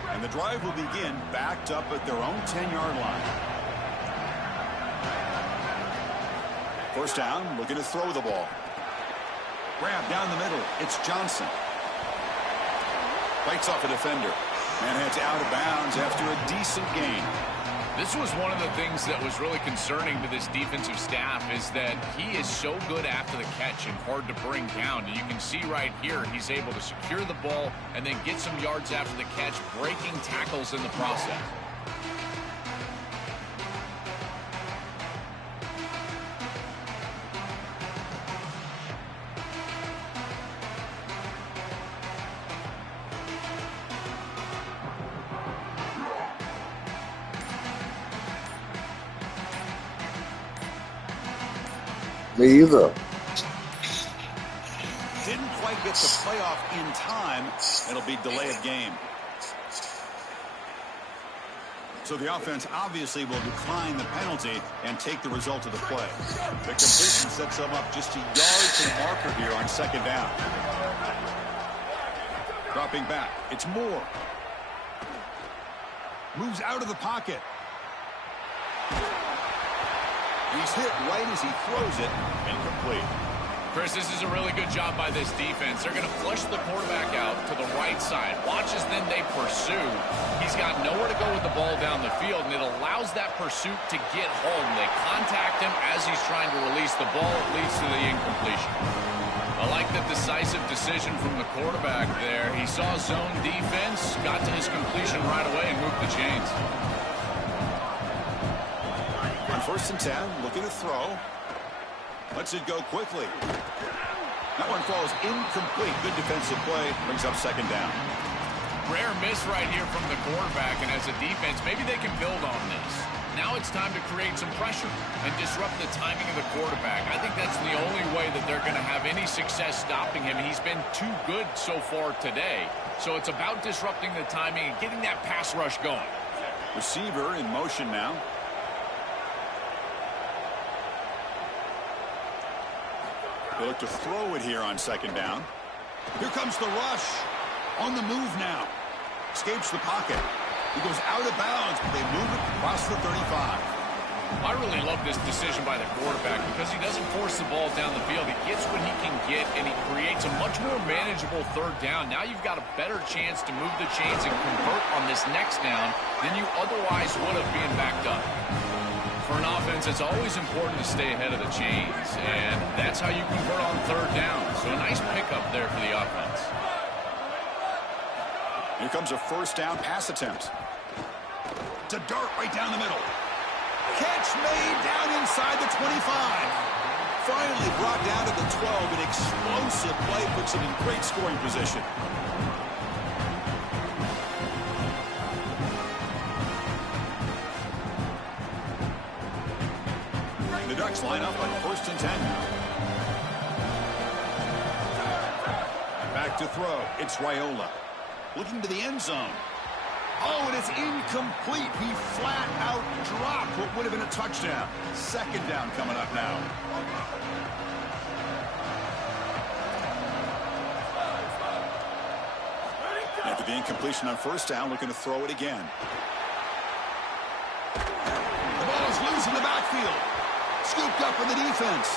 And the drive will begin backed up at their own 10-yard line. First down, looking to throw the ball. Grab down the middle. It's Johnson. Bites off a defender. And heads out of bounds after a decent gain. This was one of the things that was really concerning to this defensive staff is that he is so good after the catch and hard to bring down. And you can see right here he's able to secure the ball and then get some yards after the catch, breaking tackles in the process. Me either. Didn't quite get the playoff in time. It'll be delay of game. So the offense obviously will decline the penalty and take the result of the play. The completion sets them up just a yard to the marker here on second down. Dropping back. It's Moore. Moves out of the pocket. He's hit right as he throws it. Incomplete. Chris, this is a really good job by this defense. They're going to flush the quarterback out to the right side. Watch as then they pursue. He's got nowhere to go with the ball down the field, and it allows that pursuit to get home. They contact him as he's trying to release the ball. It leads to the incompletion. I like the decisive decision from the quarterback there. He saw zone defense, got to his completion right away, and moved the chains. On first and 10, looking to throw. Lets it go quickly. That one falls incomplete. Good defensive play. Brings up second down. Rare miss right here from the quarterback, and as a defense, maybe they can build on this. Now it's time to create some pressure and disrupt the timing of the quarterback. I think that's the only way that they're going to have any success stopping him. He's been too good so far today. So it's about disrupting the timing and getting that pass rush going. Receiver in motion now. They look to throw it here on second down. Here comes the rush. On the move now. Escapes the pocket. He goes out of bounds, but they move it across the 35. I really love this decision by the quarterback because he doesn't force the ball down the field. He gets what he can get, and he creates a much more manageable third down. Now you've got a better chance to move the chains and convert on this next down than you otherwise would have being backed up. For an offense, it's always important to stay ahead of the chains, and that's how you convert on third down. So a nice pickup there for the offense. Here comes a first down pass attempt. To dart right down the middle. Catch made down inside the 25. Finally brought down to the 12. An explosive play puts him in great scoring position. The Ducks line up on 1st and 10 now. Back to throw. It's Raiola. Looking to the end zone. Oh, and it's incomplete. He flat out dropped what would have been a touchdown. 2nd down coming up now. After the incompletion on 1st down, looking to throw it again. The ball is loose in the backfield. Scooped up in the defense.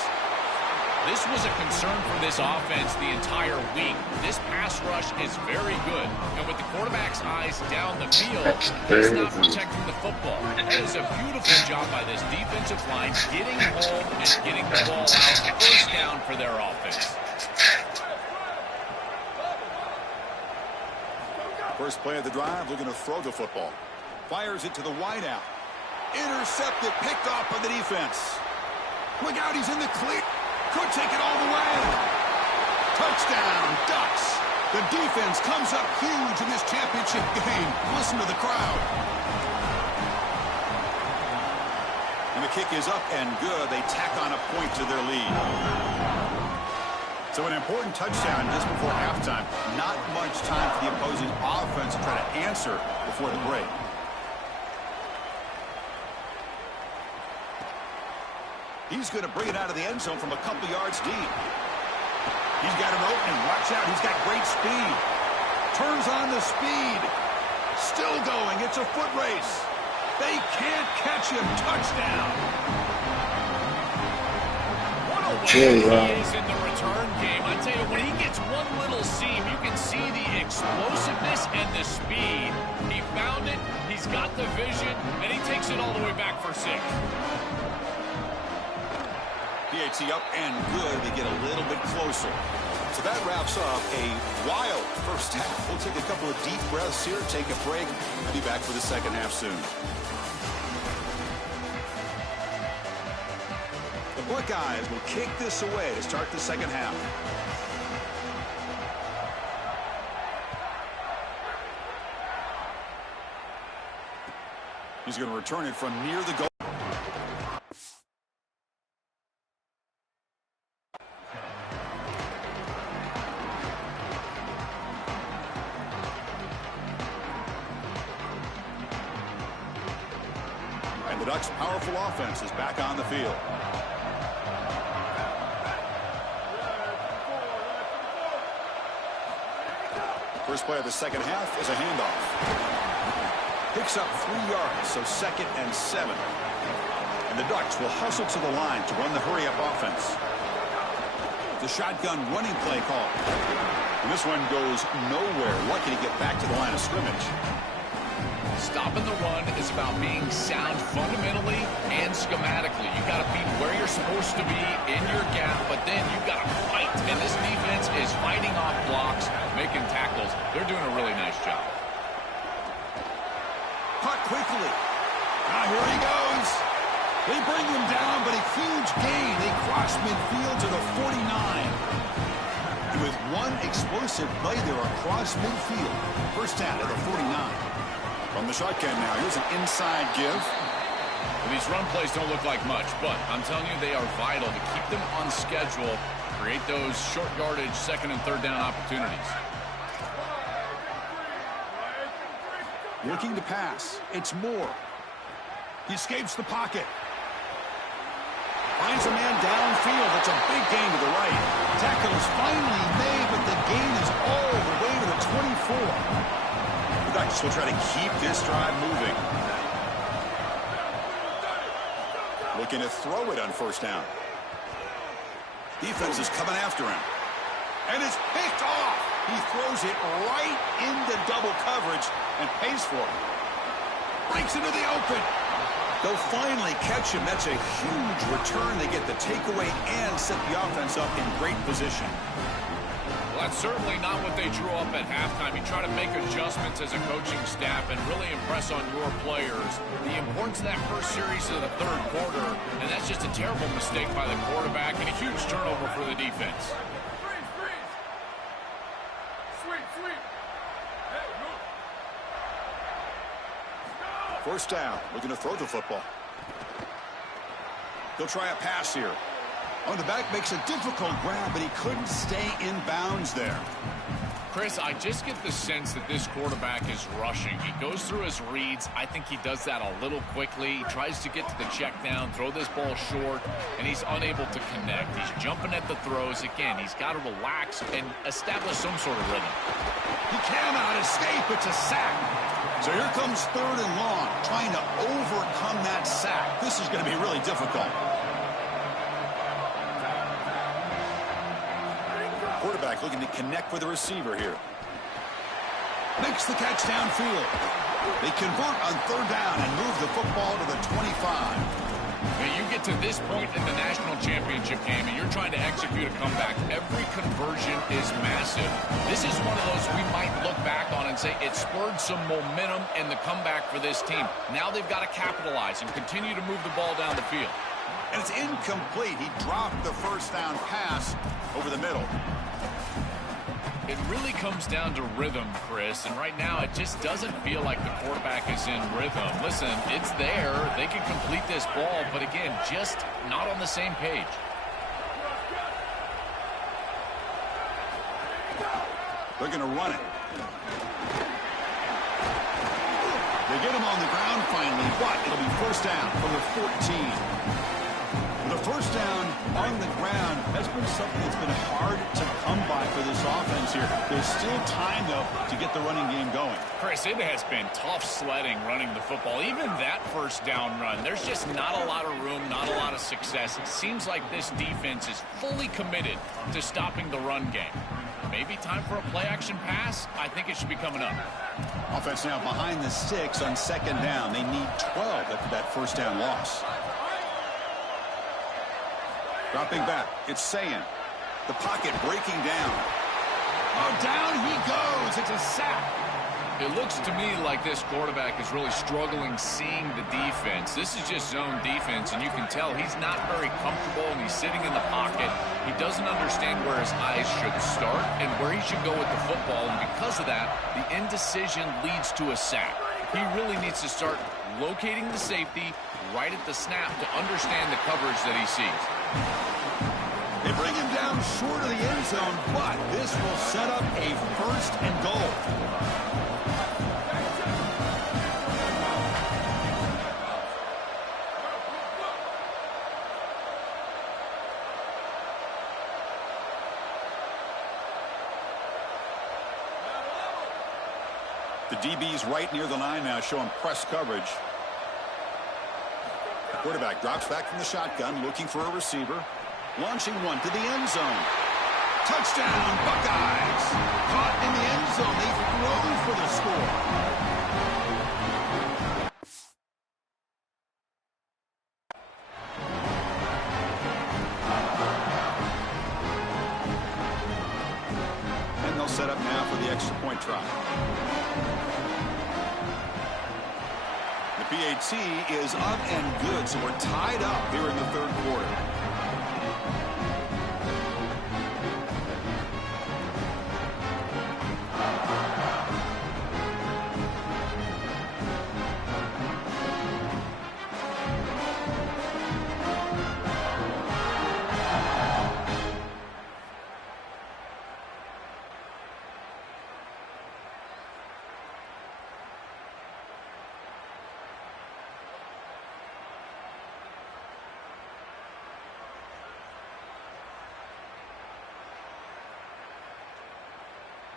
This was a concern for this offense the entire week. This pass rush is very good. And with the quarterback's eyes down the field, he's not protecting the football. That is a beautiful job by this defensive line, getting home and getting the ball out. 1st down for their offense. First play of the drive, looking to throw the football. Fires it to the wideout. Intercepted, picked off by the defense. Look out, he's in the clear. Could take it all the way. Touchdown, Ducks. The defense comes up huge in this championship game. Listen to the crowd. And the kick is up and good. They tack on a point to their lead. So an important touchdown just before halftime. Not much time for the opposing offense to try to answer before the break. He's going to bring it out of the end zone from a couple yards deep. He's got an opening. Watch out. He's got great speed. Turns on the speed. Still going. It's a foot race. They can't catch him. Touchdown. What a way he is in the return game. I tell you, when he gets one little seam, you can see the explosiveness and the speed. He found it. He's got the vision, and he takes it all the way back for 6. PAT up and good. They get a little bit closer. So that wraps up a wild first half. We'll take a couple of deep breaths here, take a break. I'll be back for the second half soon. The Buckeyes will kick this away to start the second half. He's going to return it from near the goal. The Ducks' powerful offense is back on the field. First play of the second half is a handoff. Picks up 3 yards, so 2nd and 7. And the Ducks will hustle to the line to run the hurry-up offense. The shotgun running play call. And this one goes nowhere. Lucky to get back to the line of scrimmage. Stopping the run is about being sound fundamentally and schematically. You got to be where you're supposed to be in your gap, but then you got to fight. And this defense is fighting off blocks, making tackles. They're doing a really nice job. Caught quickly. Now here he goes. They bring him down, but a huge gain. They cross midfield to the 49. And with one explosive play there across midfield. First down to the 49. From the shotgun now, here's an inside give. Well, these run plays don't look like much, but I'm telling you they are vital to keep them on schedule, create those short yardage 2nd and 3rd down opportunities. Looking to pass. It's Moore. He escapes the pocket. Finds a man downfield. That's a big gain to the right. Tackle is finally made, but the gain is all the way to the 24. The Ducks will try to keep this drive moving. Looking to throw it on 1st down. Defense is coming after him. And it's picked off. He throws it right into double coverage and pays for it. Breaks into the open. They'll finally catch him. That's a huge return. They get the takeaway and set the offense up in great position. Well, that's certainly not what they drew up at halftime. You try to make adjustments as a coaching staff and really impress on your players. The importance of that first series of the third quarter, and that's just a terrible mistake by the quarterback and a huge turnover for the defense. First down, looking to throw the football. He'll try a pass here. On the back, makes a difficult grab, but he couldn't stay in bounds there. Chris, I just get the sense that this quarterback is rushing. He goes through his reads. I think he does that a little quickly. He tries to get to the check down, throw this ball short, and he's unable to connect. He's jumping at the throws. Again, he's got to relax and establish some sort of rhythm. He cannot escape. It's a sack. So here comes third and long, trying to overcome that sack. This is going to be really difficult. Quarterback looking to connect with the receiver here. Makes the catch downfield. They convert on third down and move the football to the 25. When you get to this point in the national championship game and you're trying to execute a comeback, every conversion is massive. This is one of those we might look back on and say it spurred some momentum in the comeback for this team. Now they've got to capitalize and continue to move the ball down the field. And it's incomplete. He dropped the first down pass over the middle. It really comes down to rhythm, Chris, and right now it just doesn't feel like the quarterback is in rhythm. Listen, it's there. They can complete this ball, but again, just not on the same page. They're going to run it. They get him on the ground finally, but it'll be first down from the 14. The first down on the ground has been something that's been hard to come by for this offense here. There's still time, though, to get the running game going. Chris, it has been tough sledding running the football. Even that first down run, there's just not a lot of room, not a lot of success. It seems like this defense is fully committed to stopping the run game. Maybe time for a play-action pass? I think it should be coming up. Offense now behind the sticks on second down. They need 12 after that first down loss. Dropping back, it's Sayan. The pocket breaking down. Oh, down he goes. It's a sack. It looks to me like this quarterback is really struggling seeing the defense. This is just zone defense, and you can tell he's not very comfortable, and he's sitting in the pocket. He doesn't understand where his eyes should start and where he should go with the football, and because of that, the indecision leads to a sack. He really needs to start locating the safety right at the snap to understand the coverage that he sees. They bring him down short of the end zone, but this will set up a first and goal. The DB's right near the line now, showing press coverage. The quarterback drops back from the shotgun, looking for a receiver. Launching one to the end zone. Touchdown, Buckeyes! Caught in the end zone. They throw for the score. And they'll set up now for the extra point try. The PAT is up and good, so we're tied up here in the third quarter.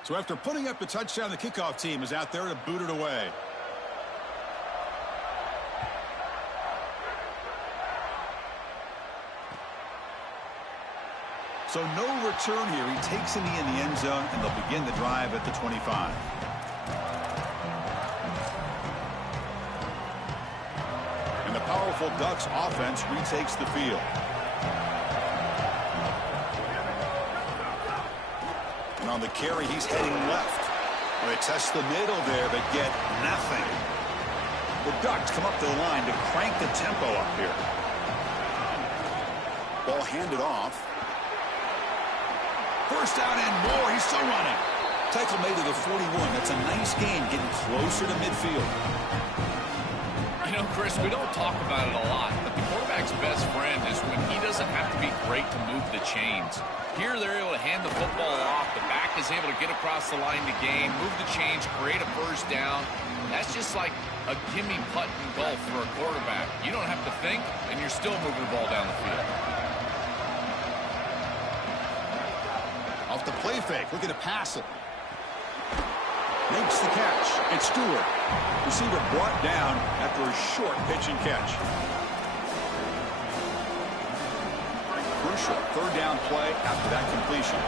So after putting up the touchdown, the kickoff team is out there to boot it away. So no return here. He takes it in the end zone, and they'll begin the drive at the 25. And the powerful Ducks offense retakes the field. And on the carry, he's heading left. They test the middle there, but get nothing. The Ducks come up to the line to crank the tempo up here. Ball handed off. First down and more. He's still running. Tackle made to the 41. That's a nice gain, getting closer to midfield. You know, Chris, we don't talk about it a lot, but the quarterback's best friend is when he doesn't have to be great to move the chains. Here, they're able to hand the football off. The back is able to get across the line to gain, move the chains, create a first down. That's just like a gimme putt in golf for a quarterback. You don't have to think, and you're still moving the ball down the field. Off the play fake, looking to pass it. Makes the catch. It's Stewart. Receiver brought down after a short pitch and catch. Crucial third down play after that completion.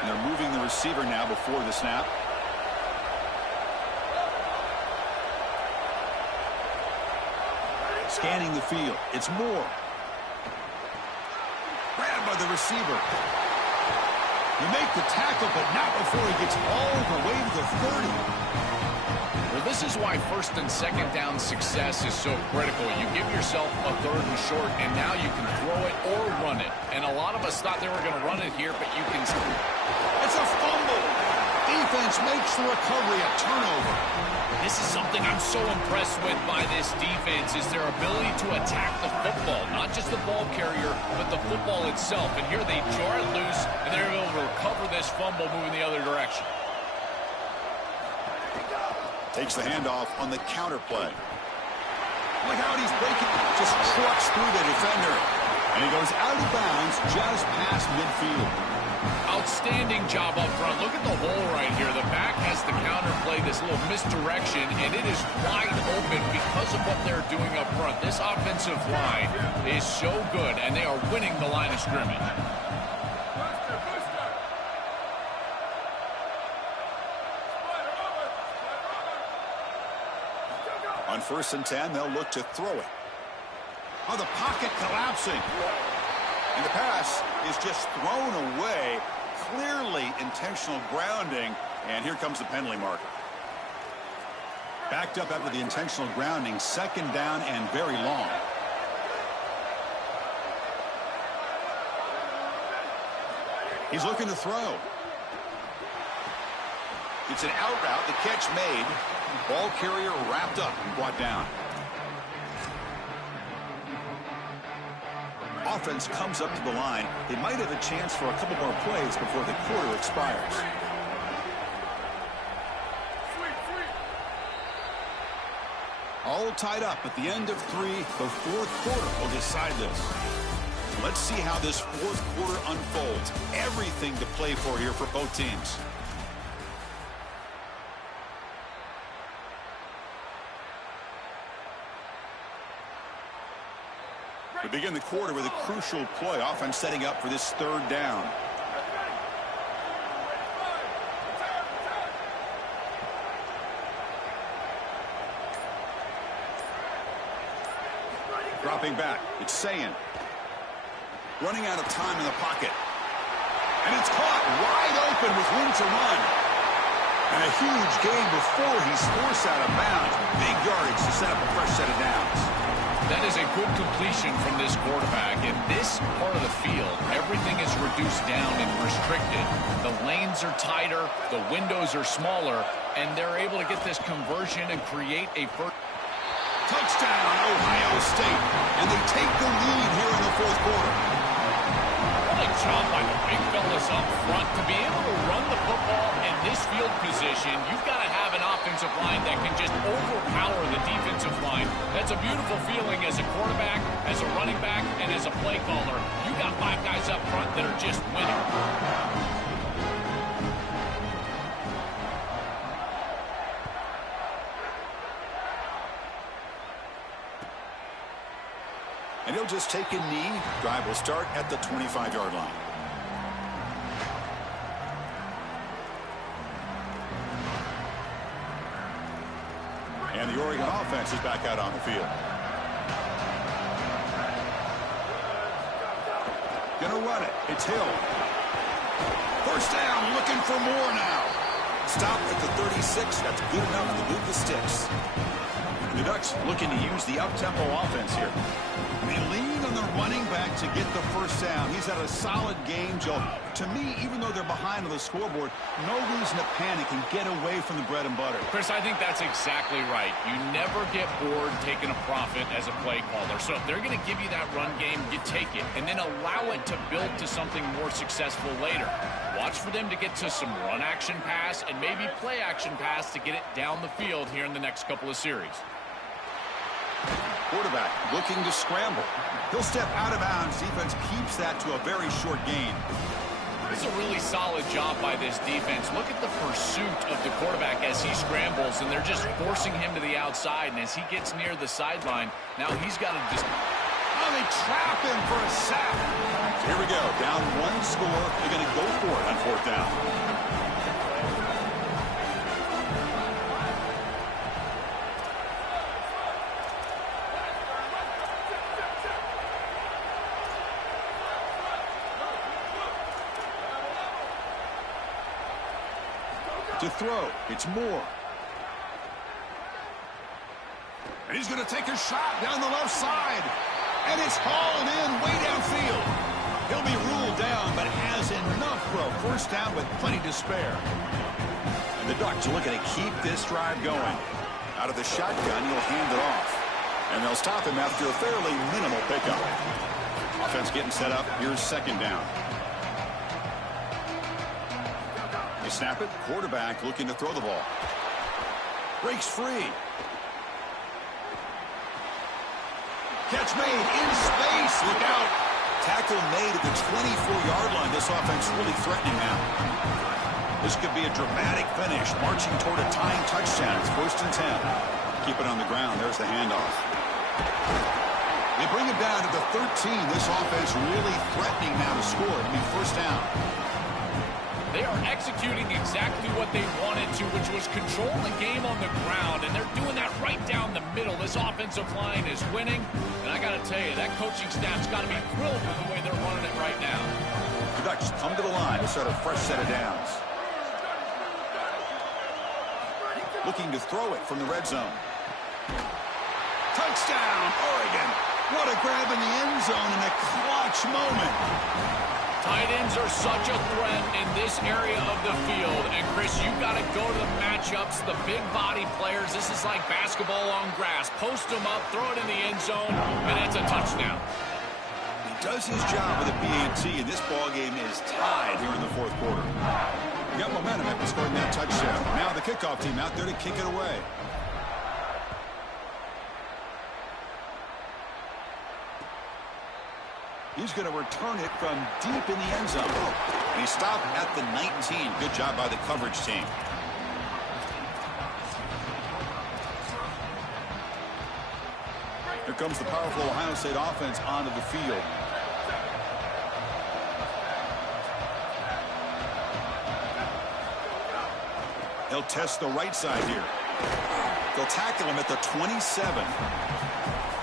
And they're moving the receiver now before the snap. Scanning the field. It's Moore. Grabbed by the receiver. You make the tackle, but not before he gets all the way to the 30. Well, this is why first and second down success is so critical. You give yourself a third and short, and now you can throw it or run it. And a lot of us thought they were going to run it here, but you can... It's a fumble. Defense makes the recovery a turnover. This is something I'm so impressed with by this defense is their ability to attack the football, not just the ball carrier, but the football itself. And here they jar it loose, and they're able to recover this fumble moving the other direction. Takes the handoff on the counter play. Look how he's breaking. Just trucks through the defender. And he goes out of bounds just past midfield. Outstanding job up front. Look at the hole right here. The back has the counter play, this little misdirection, and it is wide open because of what they're doing up front. This offensive line is so good, and they are winning the line of scrimmage. On 1st and 10, they'll look to throw it. Oh, the pocket collapsing. And the pass is just thrown away. Clearly intentional grounding. And here comes the penalty marker. Backed up after the intentional grounding. Second down and very long. He's looking to throw. It's an out route. The catch made. Ball carrier wrapped up and brought down. Offense comes up to the line. They might have a chance for a couple more plays before the quarter expires. All tied up at the end of 3. The fourth quarter will decide this. Let's see how this fourth quarter unfolds. Everything to play for here for both teams. We begin the quarter with a crucial play. Offense setting up for this third down. Dropping back. It's Sayin. Running out of time in the pocket. And it's caught wide open with room to run. And a huge gain before he's forced out of bounds. Big yardage to set up a fresh set of downs. That is a good completion from this quarterback. In this part of the field, everything is reduced down and restricted. The lanes are tighter, the windows are smaller, and they're able to get this conversion and create a first. Touchdown, Ohio State. And they take the lead here in the fourth quarter. What a job by the big fellas up front. To be able to run the football in this field position, you've got to have an offensive line that can just overpower the defensive line. That's a beautiful feeling as a quarterback, as a running back, and as a play caller. You got 5 guys up front that are just winning. And he'll just take a knee. Drive will start at the 25-yard line. The Oregon offense is back out on the field. Gonna run it. It's Hill. First down, looking for more now. Stop at the 36. That's good enough to move the sticks. The Ducks looking to use the up-tempo offense here. They lean on the running back to get the first down. He's had a solid game, Joe. To me, even though they're behind on the scoreboard, no reason to panic and get away from the bread and butter. Chris, I think that's exactly right. You never get bored taking a profit as a play caller. So if they're going to give you that run game, you take it. And then allow it to build to something more successful later. Watch for them to get to some run action pass and maybe play action pass to get it down the field here in the next couple of series. Quarterback looking to scramble. He'll step out of bounds. Defense keeps that to a very short gain. This is a really solid job by this defense. Look at the pursuit of the quarterback as he scrambles, and they're just forcing him to the outside. And as he gets near the sideline, now he's got to just... Oh, they trap him for a sack. So here we go. Down one score. They're going to go for it on fourth down. To throw, it's Moore. And he's going to take a shot down the left side. And it's hauled in way downfield. He'll be ruled down, but has enough for a first down with plenty to spare. And the Ducks are looking to keep this drive going. Out of the shotgun, he'll hand it off. And they'll stop him after a fairly minimal pickup. Offense getting set up. Here's second down. They snap it. Quarterback looking to throw the ball. Breaks free. Catch made in space. Look out. Tackle made at the 24-yard line. This offense really threatening now. This could be a dramatic finish. Marching toward a tying touchdown. It's 1st and 10. Keep it on the ground. There's the handoff. They bring it down to the 13. This offense really threatening now to score. It'll be first down. They are executing exactly what they wanted to, which was control the game on the ground, and they're doing that right down the middle. This offensive line is winning, and I got to tell you, that coaching staff's got to be thrilled with the way they're running it right now. The Ducks come to the line to start a fresh set of downs. Looking to throw it from the red zone. Touchdown, Oregon. What a grab in the end zone in a clutch moment. Tight ends are such a threat in this area of the field. And, Chris, you've got to go to the matchups, the big body players. This is like basketball on grass. Post them up, throw it in the end zone, and it's a touchdown. He does his job with a BAT, and this ball game is tied here in the fourth quarter. We got momentum after scoring that touchdown. Now the kickoff team out there to kick it away. He's going to return it from deep in the end zone. And he stopped at the 19. Good job by the coverage team. Here comes the powerful Ohio State offense onto the field. He'll test the right side here. They'll tackle him at the 27.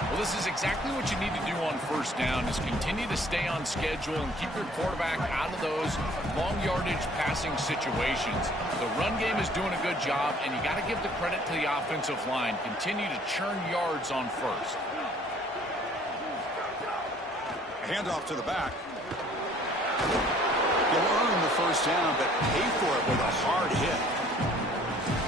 Well, this is exactly what you need to do on first down is continue to stay on schedule and keep your quarterback out of those long yardage passing situations. The run game is doing a good job, and you got to give the credit to the offensive line. Continue to churn yards on first. Handoff to the back. You'll earn the first down, but pay for it with a hard hit.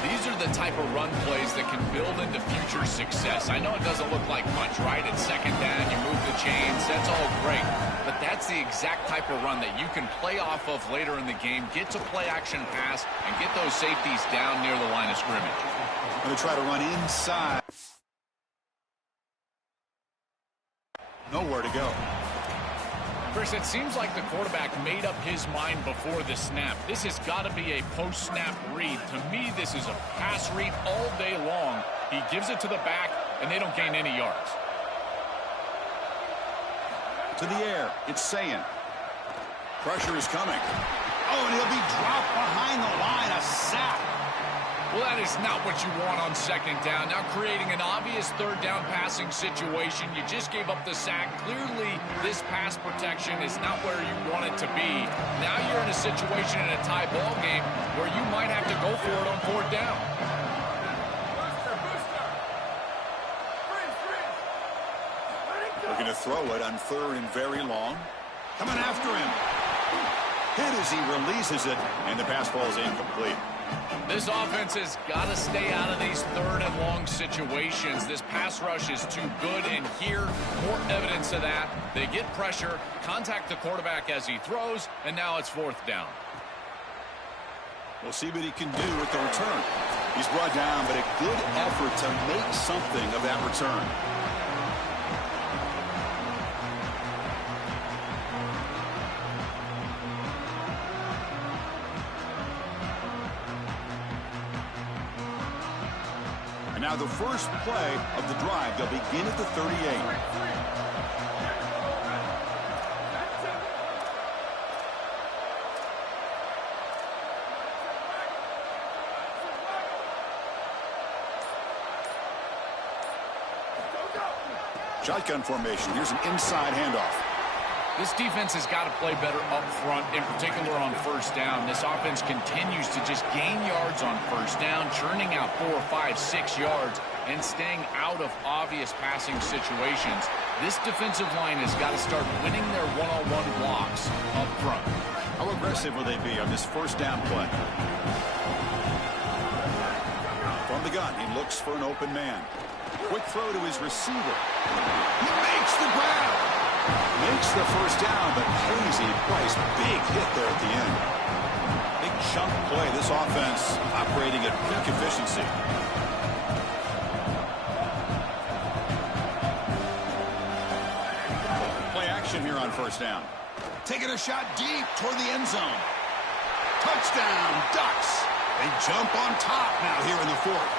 These are the type of run plays that can build into future success. I know it doesn't look like much, right? It's second down, you move the chains, that's all great. But that's the exact type of run that you can play off of later in the game, get to play action pass, and get those safeties down near the line of scrimmage. Going to try to run inside. Nowhere to go. Chris, it seems like the quarterback made up his mind before the snap. This has got to be a post-snap read. To me, this is a pass read all day long. He gives it to the back, and they don't gain any yards. To the air, it's Sayin. Pressure is coming. Oh, and he'll be dropped behind the line. A sack. Well, that is not what you want on second down. Now creating an obvious third down passing situation. You just gave up the sack. Clearly, this pass protection is not where you want it to be. Now you're in a situation in a tie ball game where you might have to go for it on fourth down. Looking to throw it on third and very long. Coming after him. Hit as he releases it, and the pass ball is incomplete. This offense has got to stay out of these third and long situations. This pass rush is too good, and here, more evidence of that. They get pressure, contact the quarterback as he throws, and now it's fourth down. We'll see what he can do with the return. He's brought down, but a good effort to make something of that return. Now the first play of the drive. They'll begin at the 38. Shotgun formation. Here's an inside handoff. This defense has got to play better up front, in particular on first down. This offense continues to just gain yards on first down, churning out 4, 5, 6 yards, and staying out of obvious passing situations. This defensive line has got to start winning their one-on-one blocks up front. How aggressive will they be on this first down play? From the gun, he looks for an open man. Quick throw to his receiver. He makes the grab. Makes the first down, but crazy Price. Big hit there at the end. Big chunk play. This offense operating at peak efficiency. Play action here on first down. Taking a shot deep toward the end zone. Touchdown, Ducks. They jump on top now here in the fourth.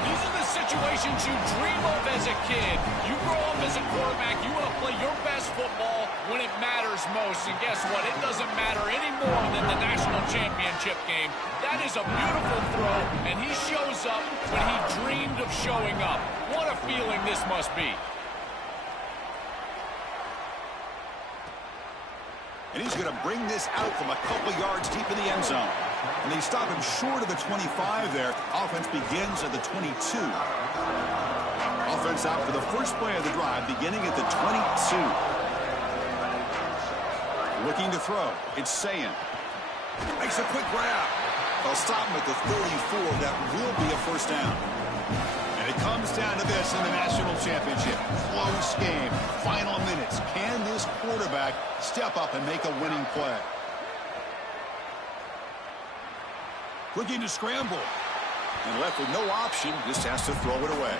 These are the situations you dream of as a kid. You grow up as a quarterback, you want to play your best football when it matters most. And guess what? It doesn't matter any more than the national championship game. That is a beautiful throw, and he shows up when he dreamed of showing up. What a feeling this must be. And he's going to bring this out from a couple yards deep in the end zone. And they stop him short of the 25 there. Offense begins at the 22. Offense out for the first play of the drive, beginning at the 22. Looking to throw. It's Sayin. Makes a quick grab. They'll stop him at the 34. That will be a first down. And it comes down to this in the national championship. Close game. Final minutes. Can this quarterback step up and make a winning play? Looking to scramble. And left with no option, just has to throw it away.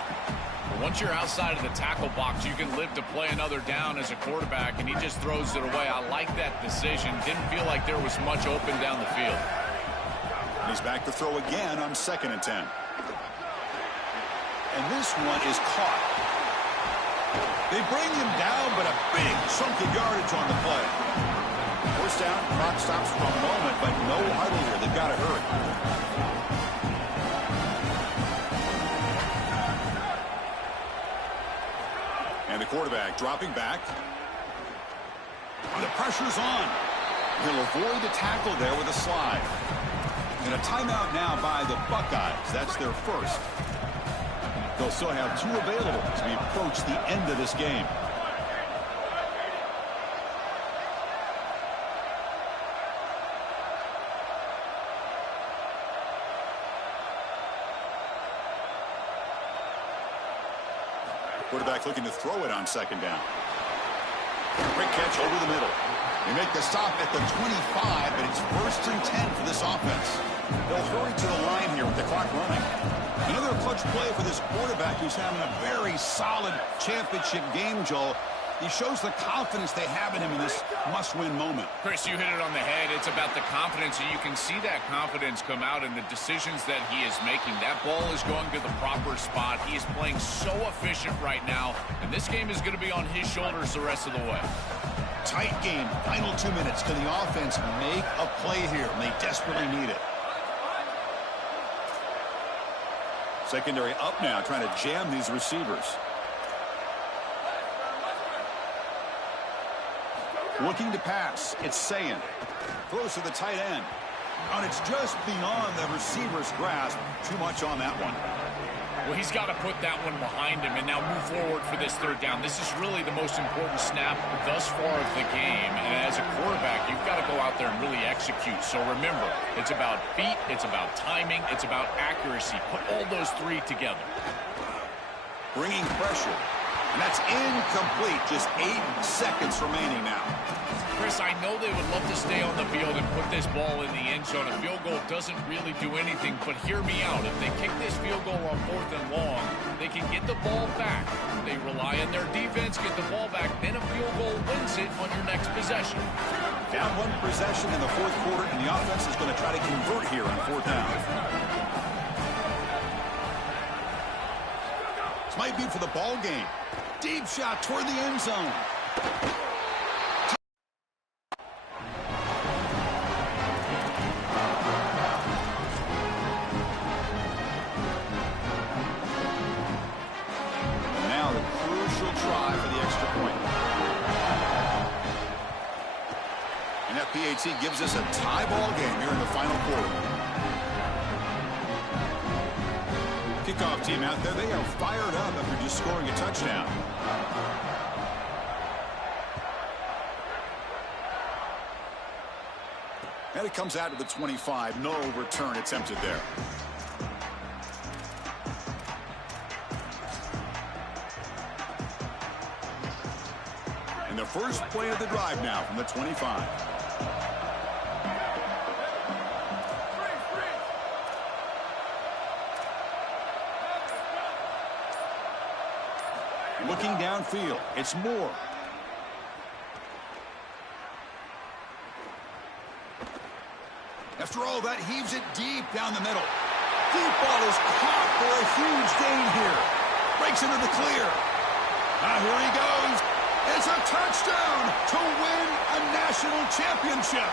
Once you're outside of the tackle box, you can live to play another down as a quarterback, and he just throws it away. I like that decision. Didn't feel like there was much open down the field. And he's back to throw again on 2nd and 10. And this one is caught. They bring him down, but a big chunk of yardage on the play. First down, clock stops for a moment, but no huddle here. They've got to hurry. And the quarterback dropping back. The pressure's on. He'll avoid the tackle there with a slide. And a timeout now by the Buckeyes. That's their first. They'll still have 2 available as we approach the end of this game. Quarterback looking to throw it on 2nd down. Quick catch over the middle. They make the stop at the 25, but it's 1st and 10 for this offense. They'll hurry to the line here with the clock running. Another clutch play for this quarterback who's having a very solid championship game, Joel. He shows the confidence they have in him in this must-win moment. Chris, you hit it on the head. It's about the confidence, and you can see that confidence come out in the decisions that he is making. That ball is going to the proper spot. He is playing so efficient right now, and this game is going to be on his shoulders the rest of the way. Tight game. Final 2 minutes. Can the offense make a play here? And they desperately need it. Secondary up now, trying to jam these receivers. Looking to pass. It's Sayin. Throws to the tight end. And it's just beyond the receiver's grasp. Too much on that one. Well, he's got to put that one behind him and now move forward for this third down. This is really the most important snap thus far of the game. And as a quarterback, you've got to go out there and really execute. So remember, it's about feet, it's about timing, it's about accuracy. Put all those three together. Bringing pressure. And that's incomplete. Just 8 seconds remaining now. Chris, I know they would love to stay on the field and put this ball in the end zone. A field goal doesn't really do anything, but hear me out. If they kick this field goal on 4th and long, they can get the ball back. They rely on their defense, get the ball back, then a field goal wins it on your next possession. Down 1 possession in the 4th quarter, and the offense is going to try to convert here on 4th down. This might be for the ball game. Deep shot toward the end zone. Now the crucial try for the extra point. And that PAT gives us a tie ball game here in the final quarter. Kickoff team out there, they are fired up after just scoring a touchdown. And it comes out to the 25. No return attempted there. And the first play of the drive now from the 25. Looking downfield, it's Moore. After all that, heaves it deep down the middle. Deep ball is caught for a huge gain here. Breaks into the clear. Here he goes. It's a touchdown to win a national championship.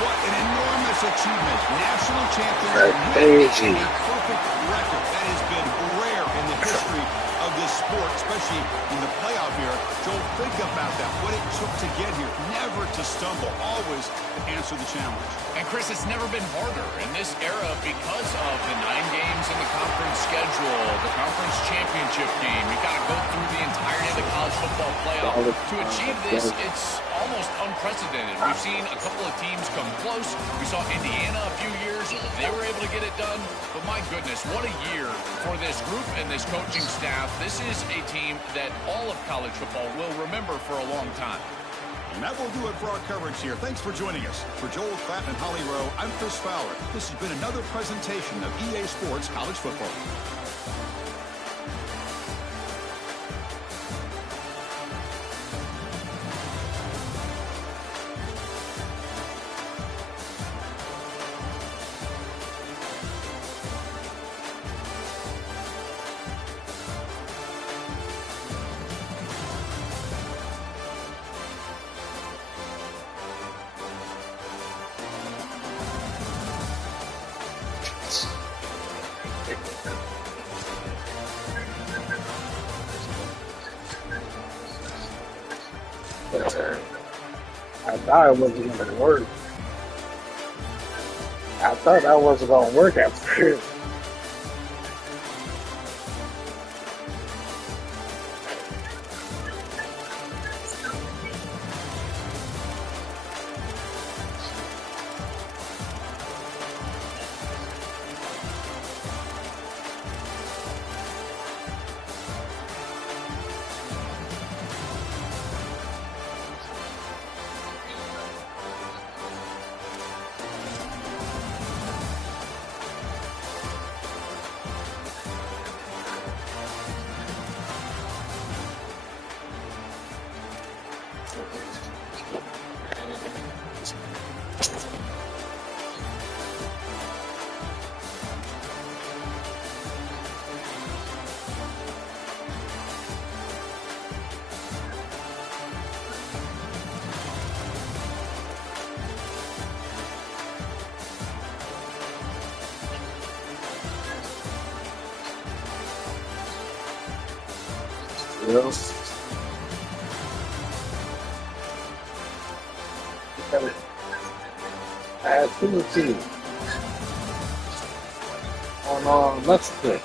What an enormous achievement. National champions. Crazy. A perfect record. That has been rare in the history of this sport, especially in the playoff here. Joel, think about that. What it took to get here. Never to stumble. Always to answer the challenge. And Chris, it's never been harder in this era because of the 9 games in the conference schedule, the conference championship game. You've got to go through the entirety of the college football playoff. To achieve this, it's almost unprecedented. We've seen a couple of teams come close. We saw Indiana a few years. They were able to get it done. But my goodness, what a year for this group and this coaching staff. This is a team that all of college football will remember for a long time. And that will do it for our coverage here. Thanks for joining us. For Joel Klatt and Holly Rowe, I'm Chris Fowler. This has been another presentation of EA Sports College Football. I thought it wasn't going to work. I thought that wasn't going to work at first. know? I had 2 teams on Mexico.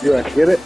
You want to get it?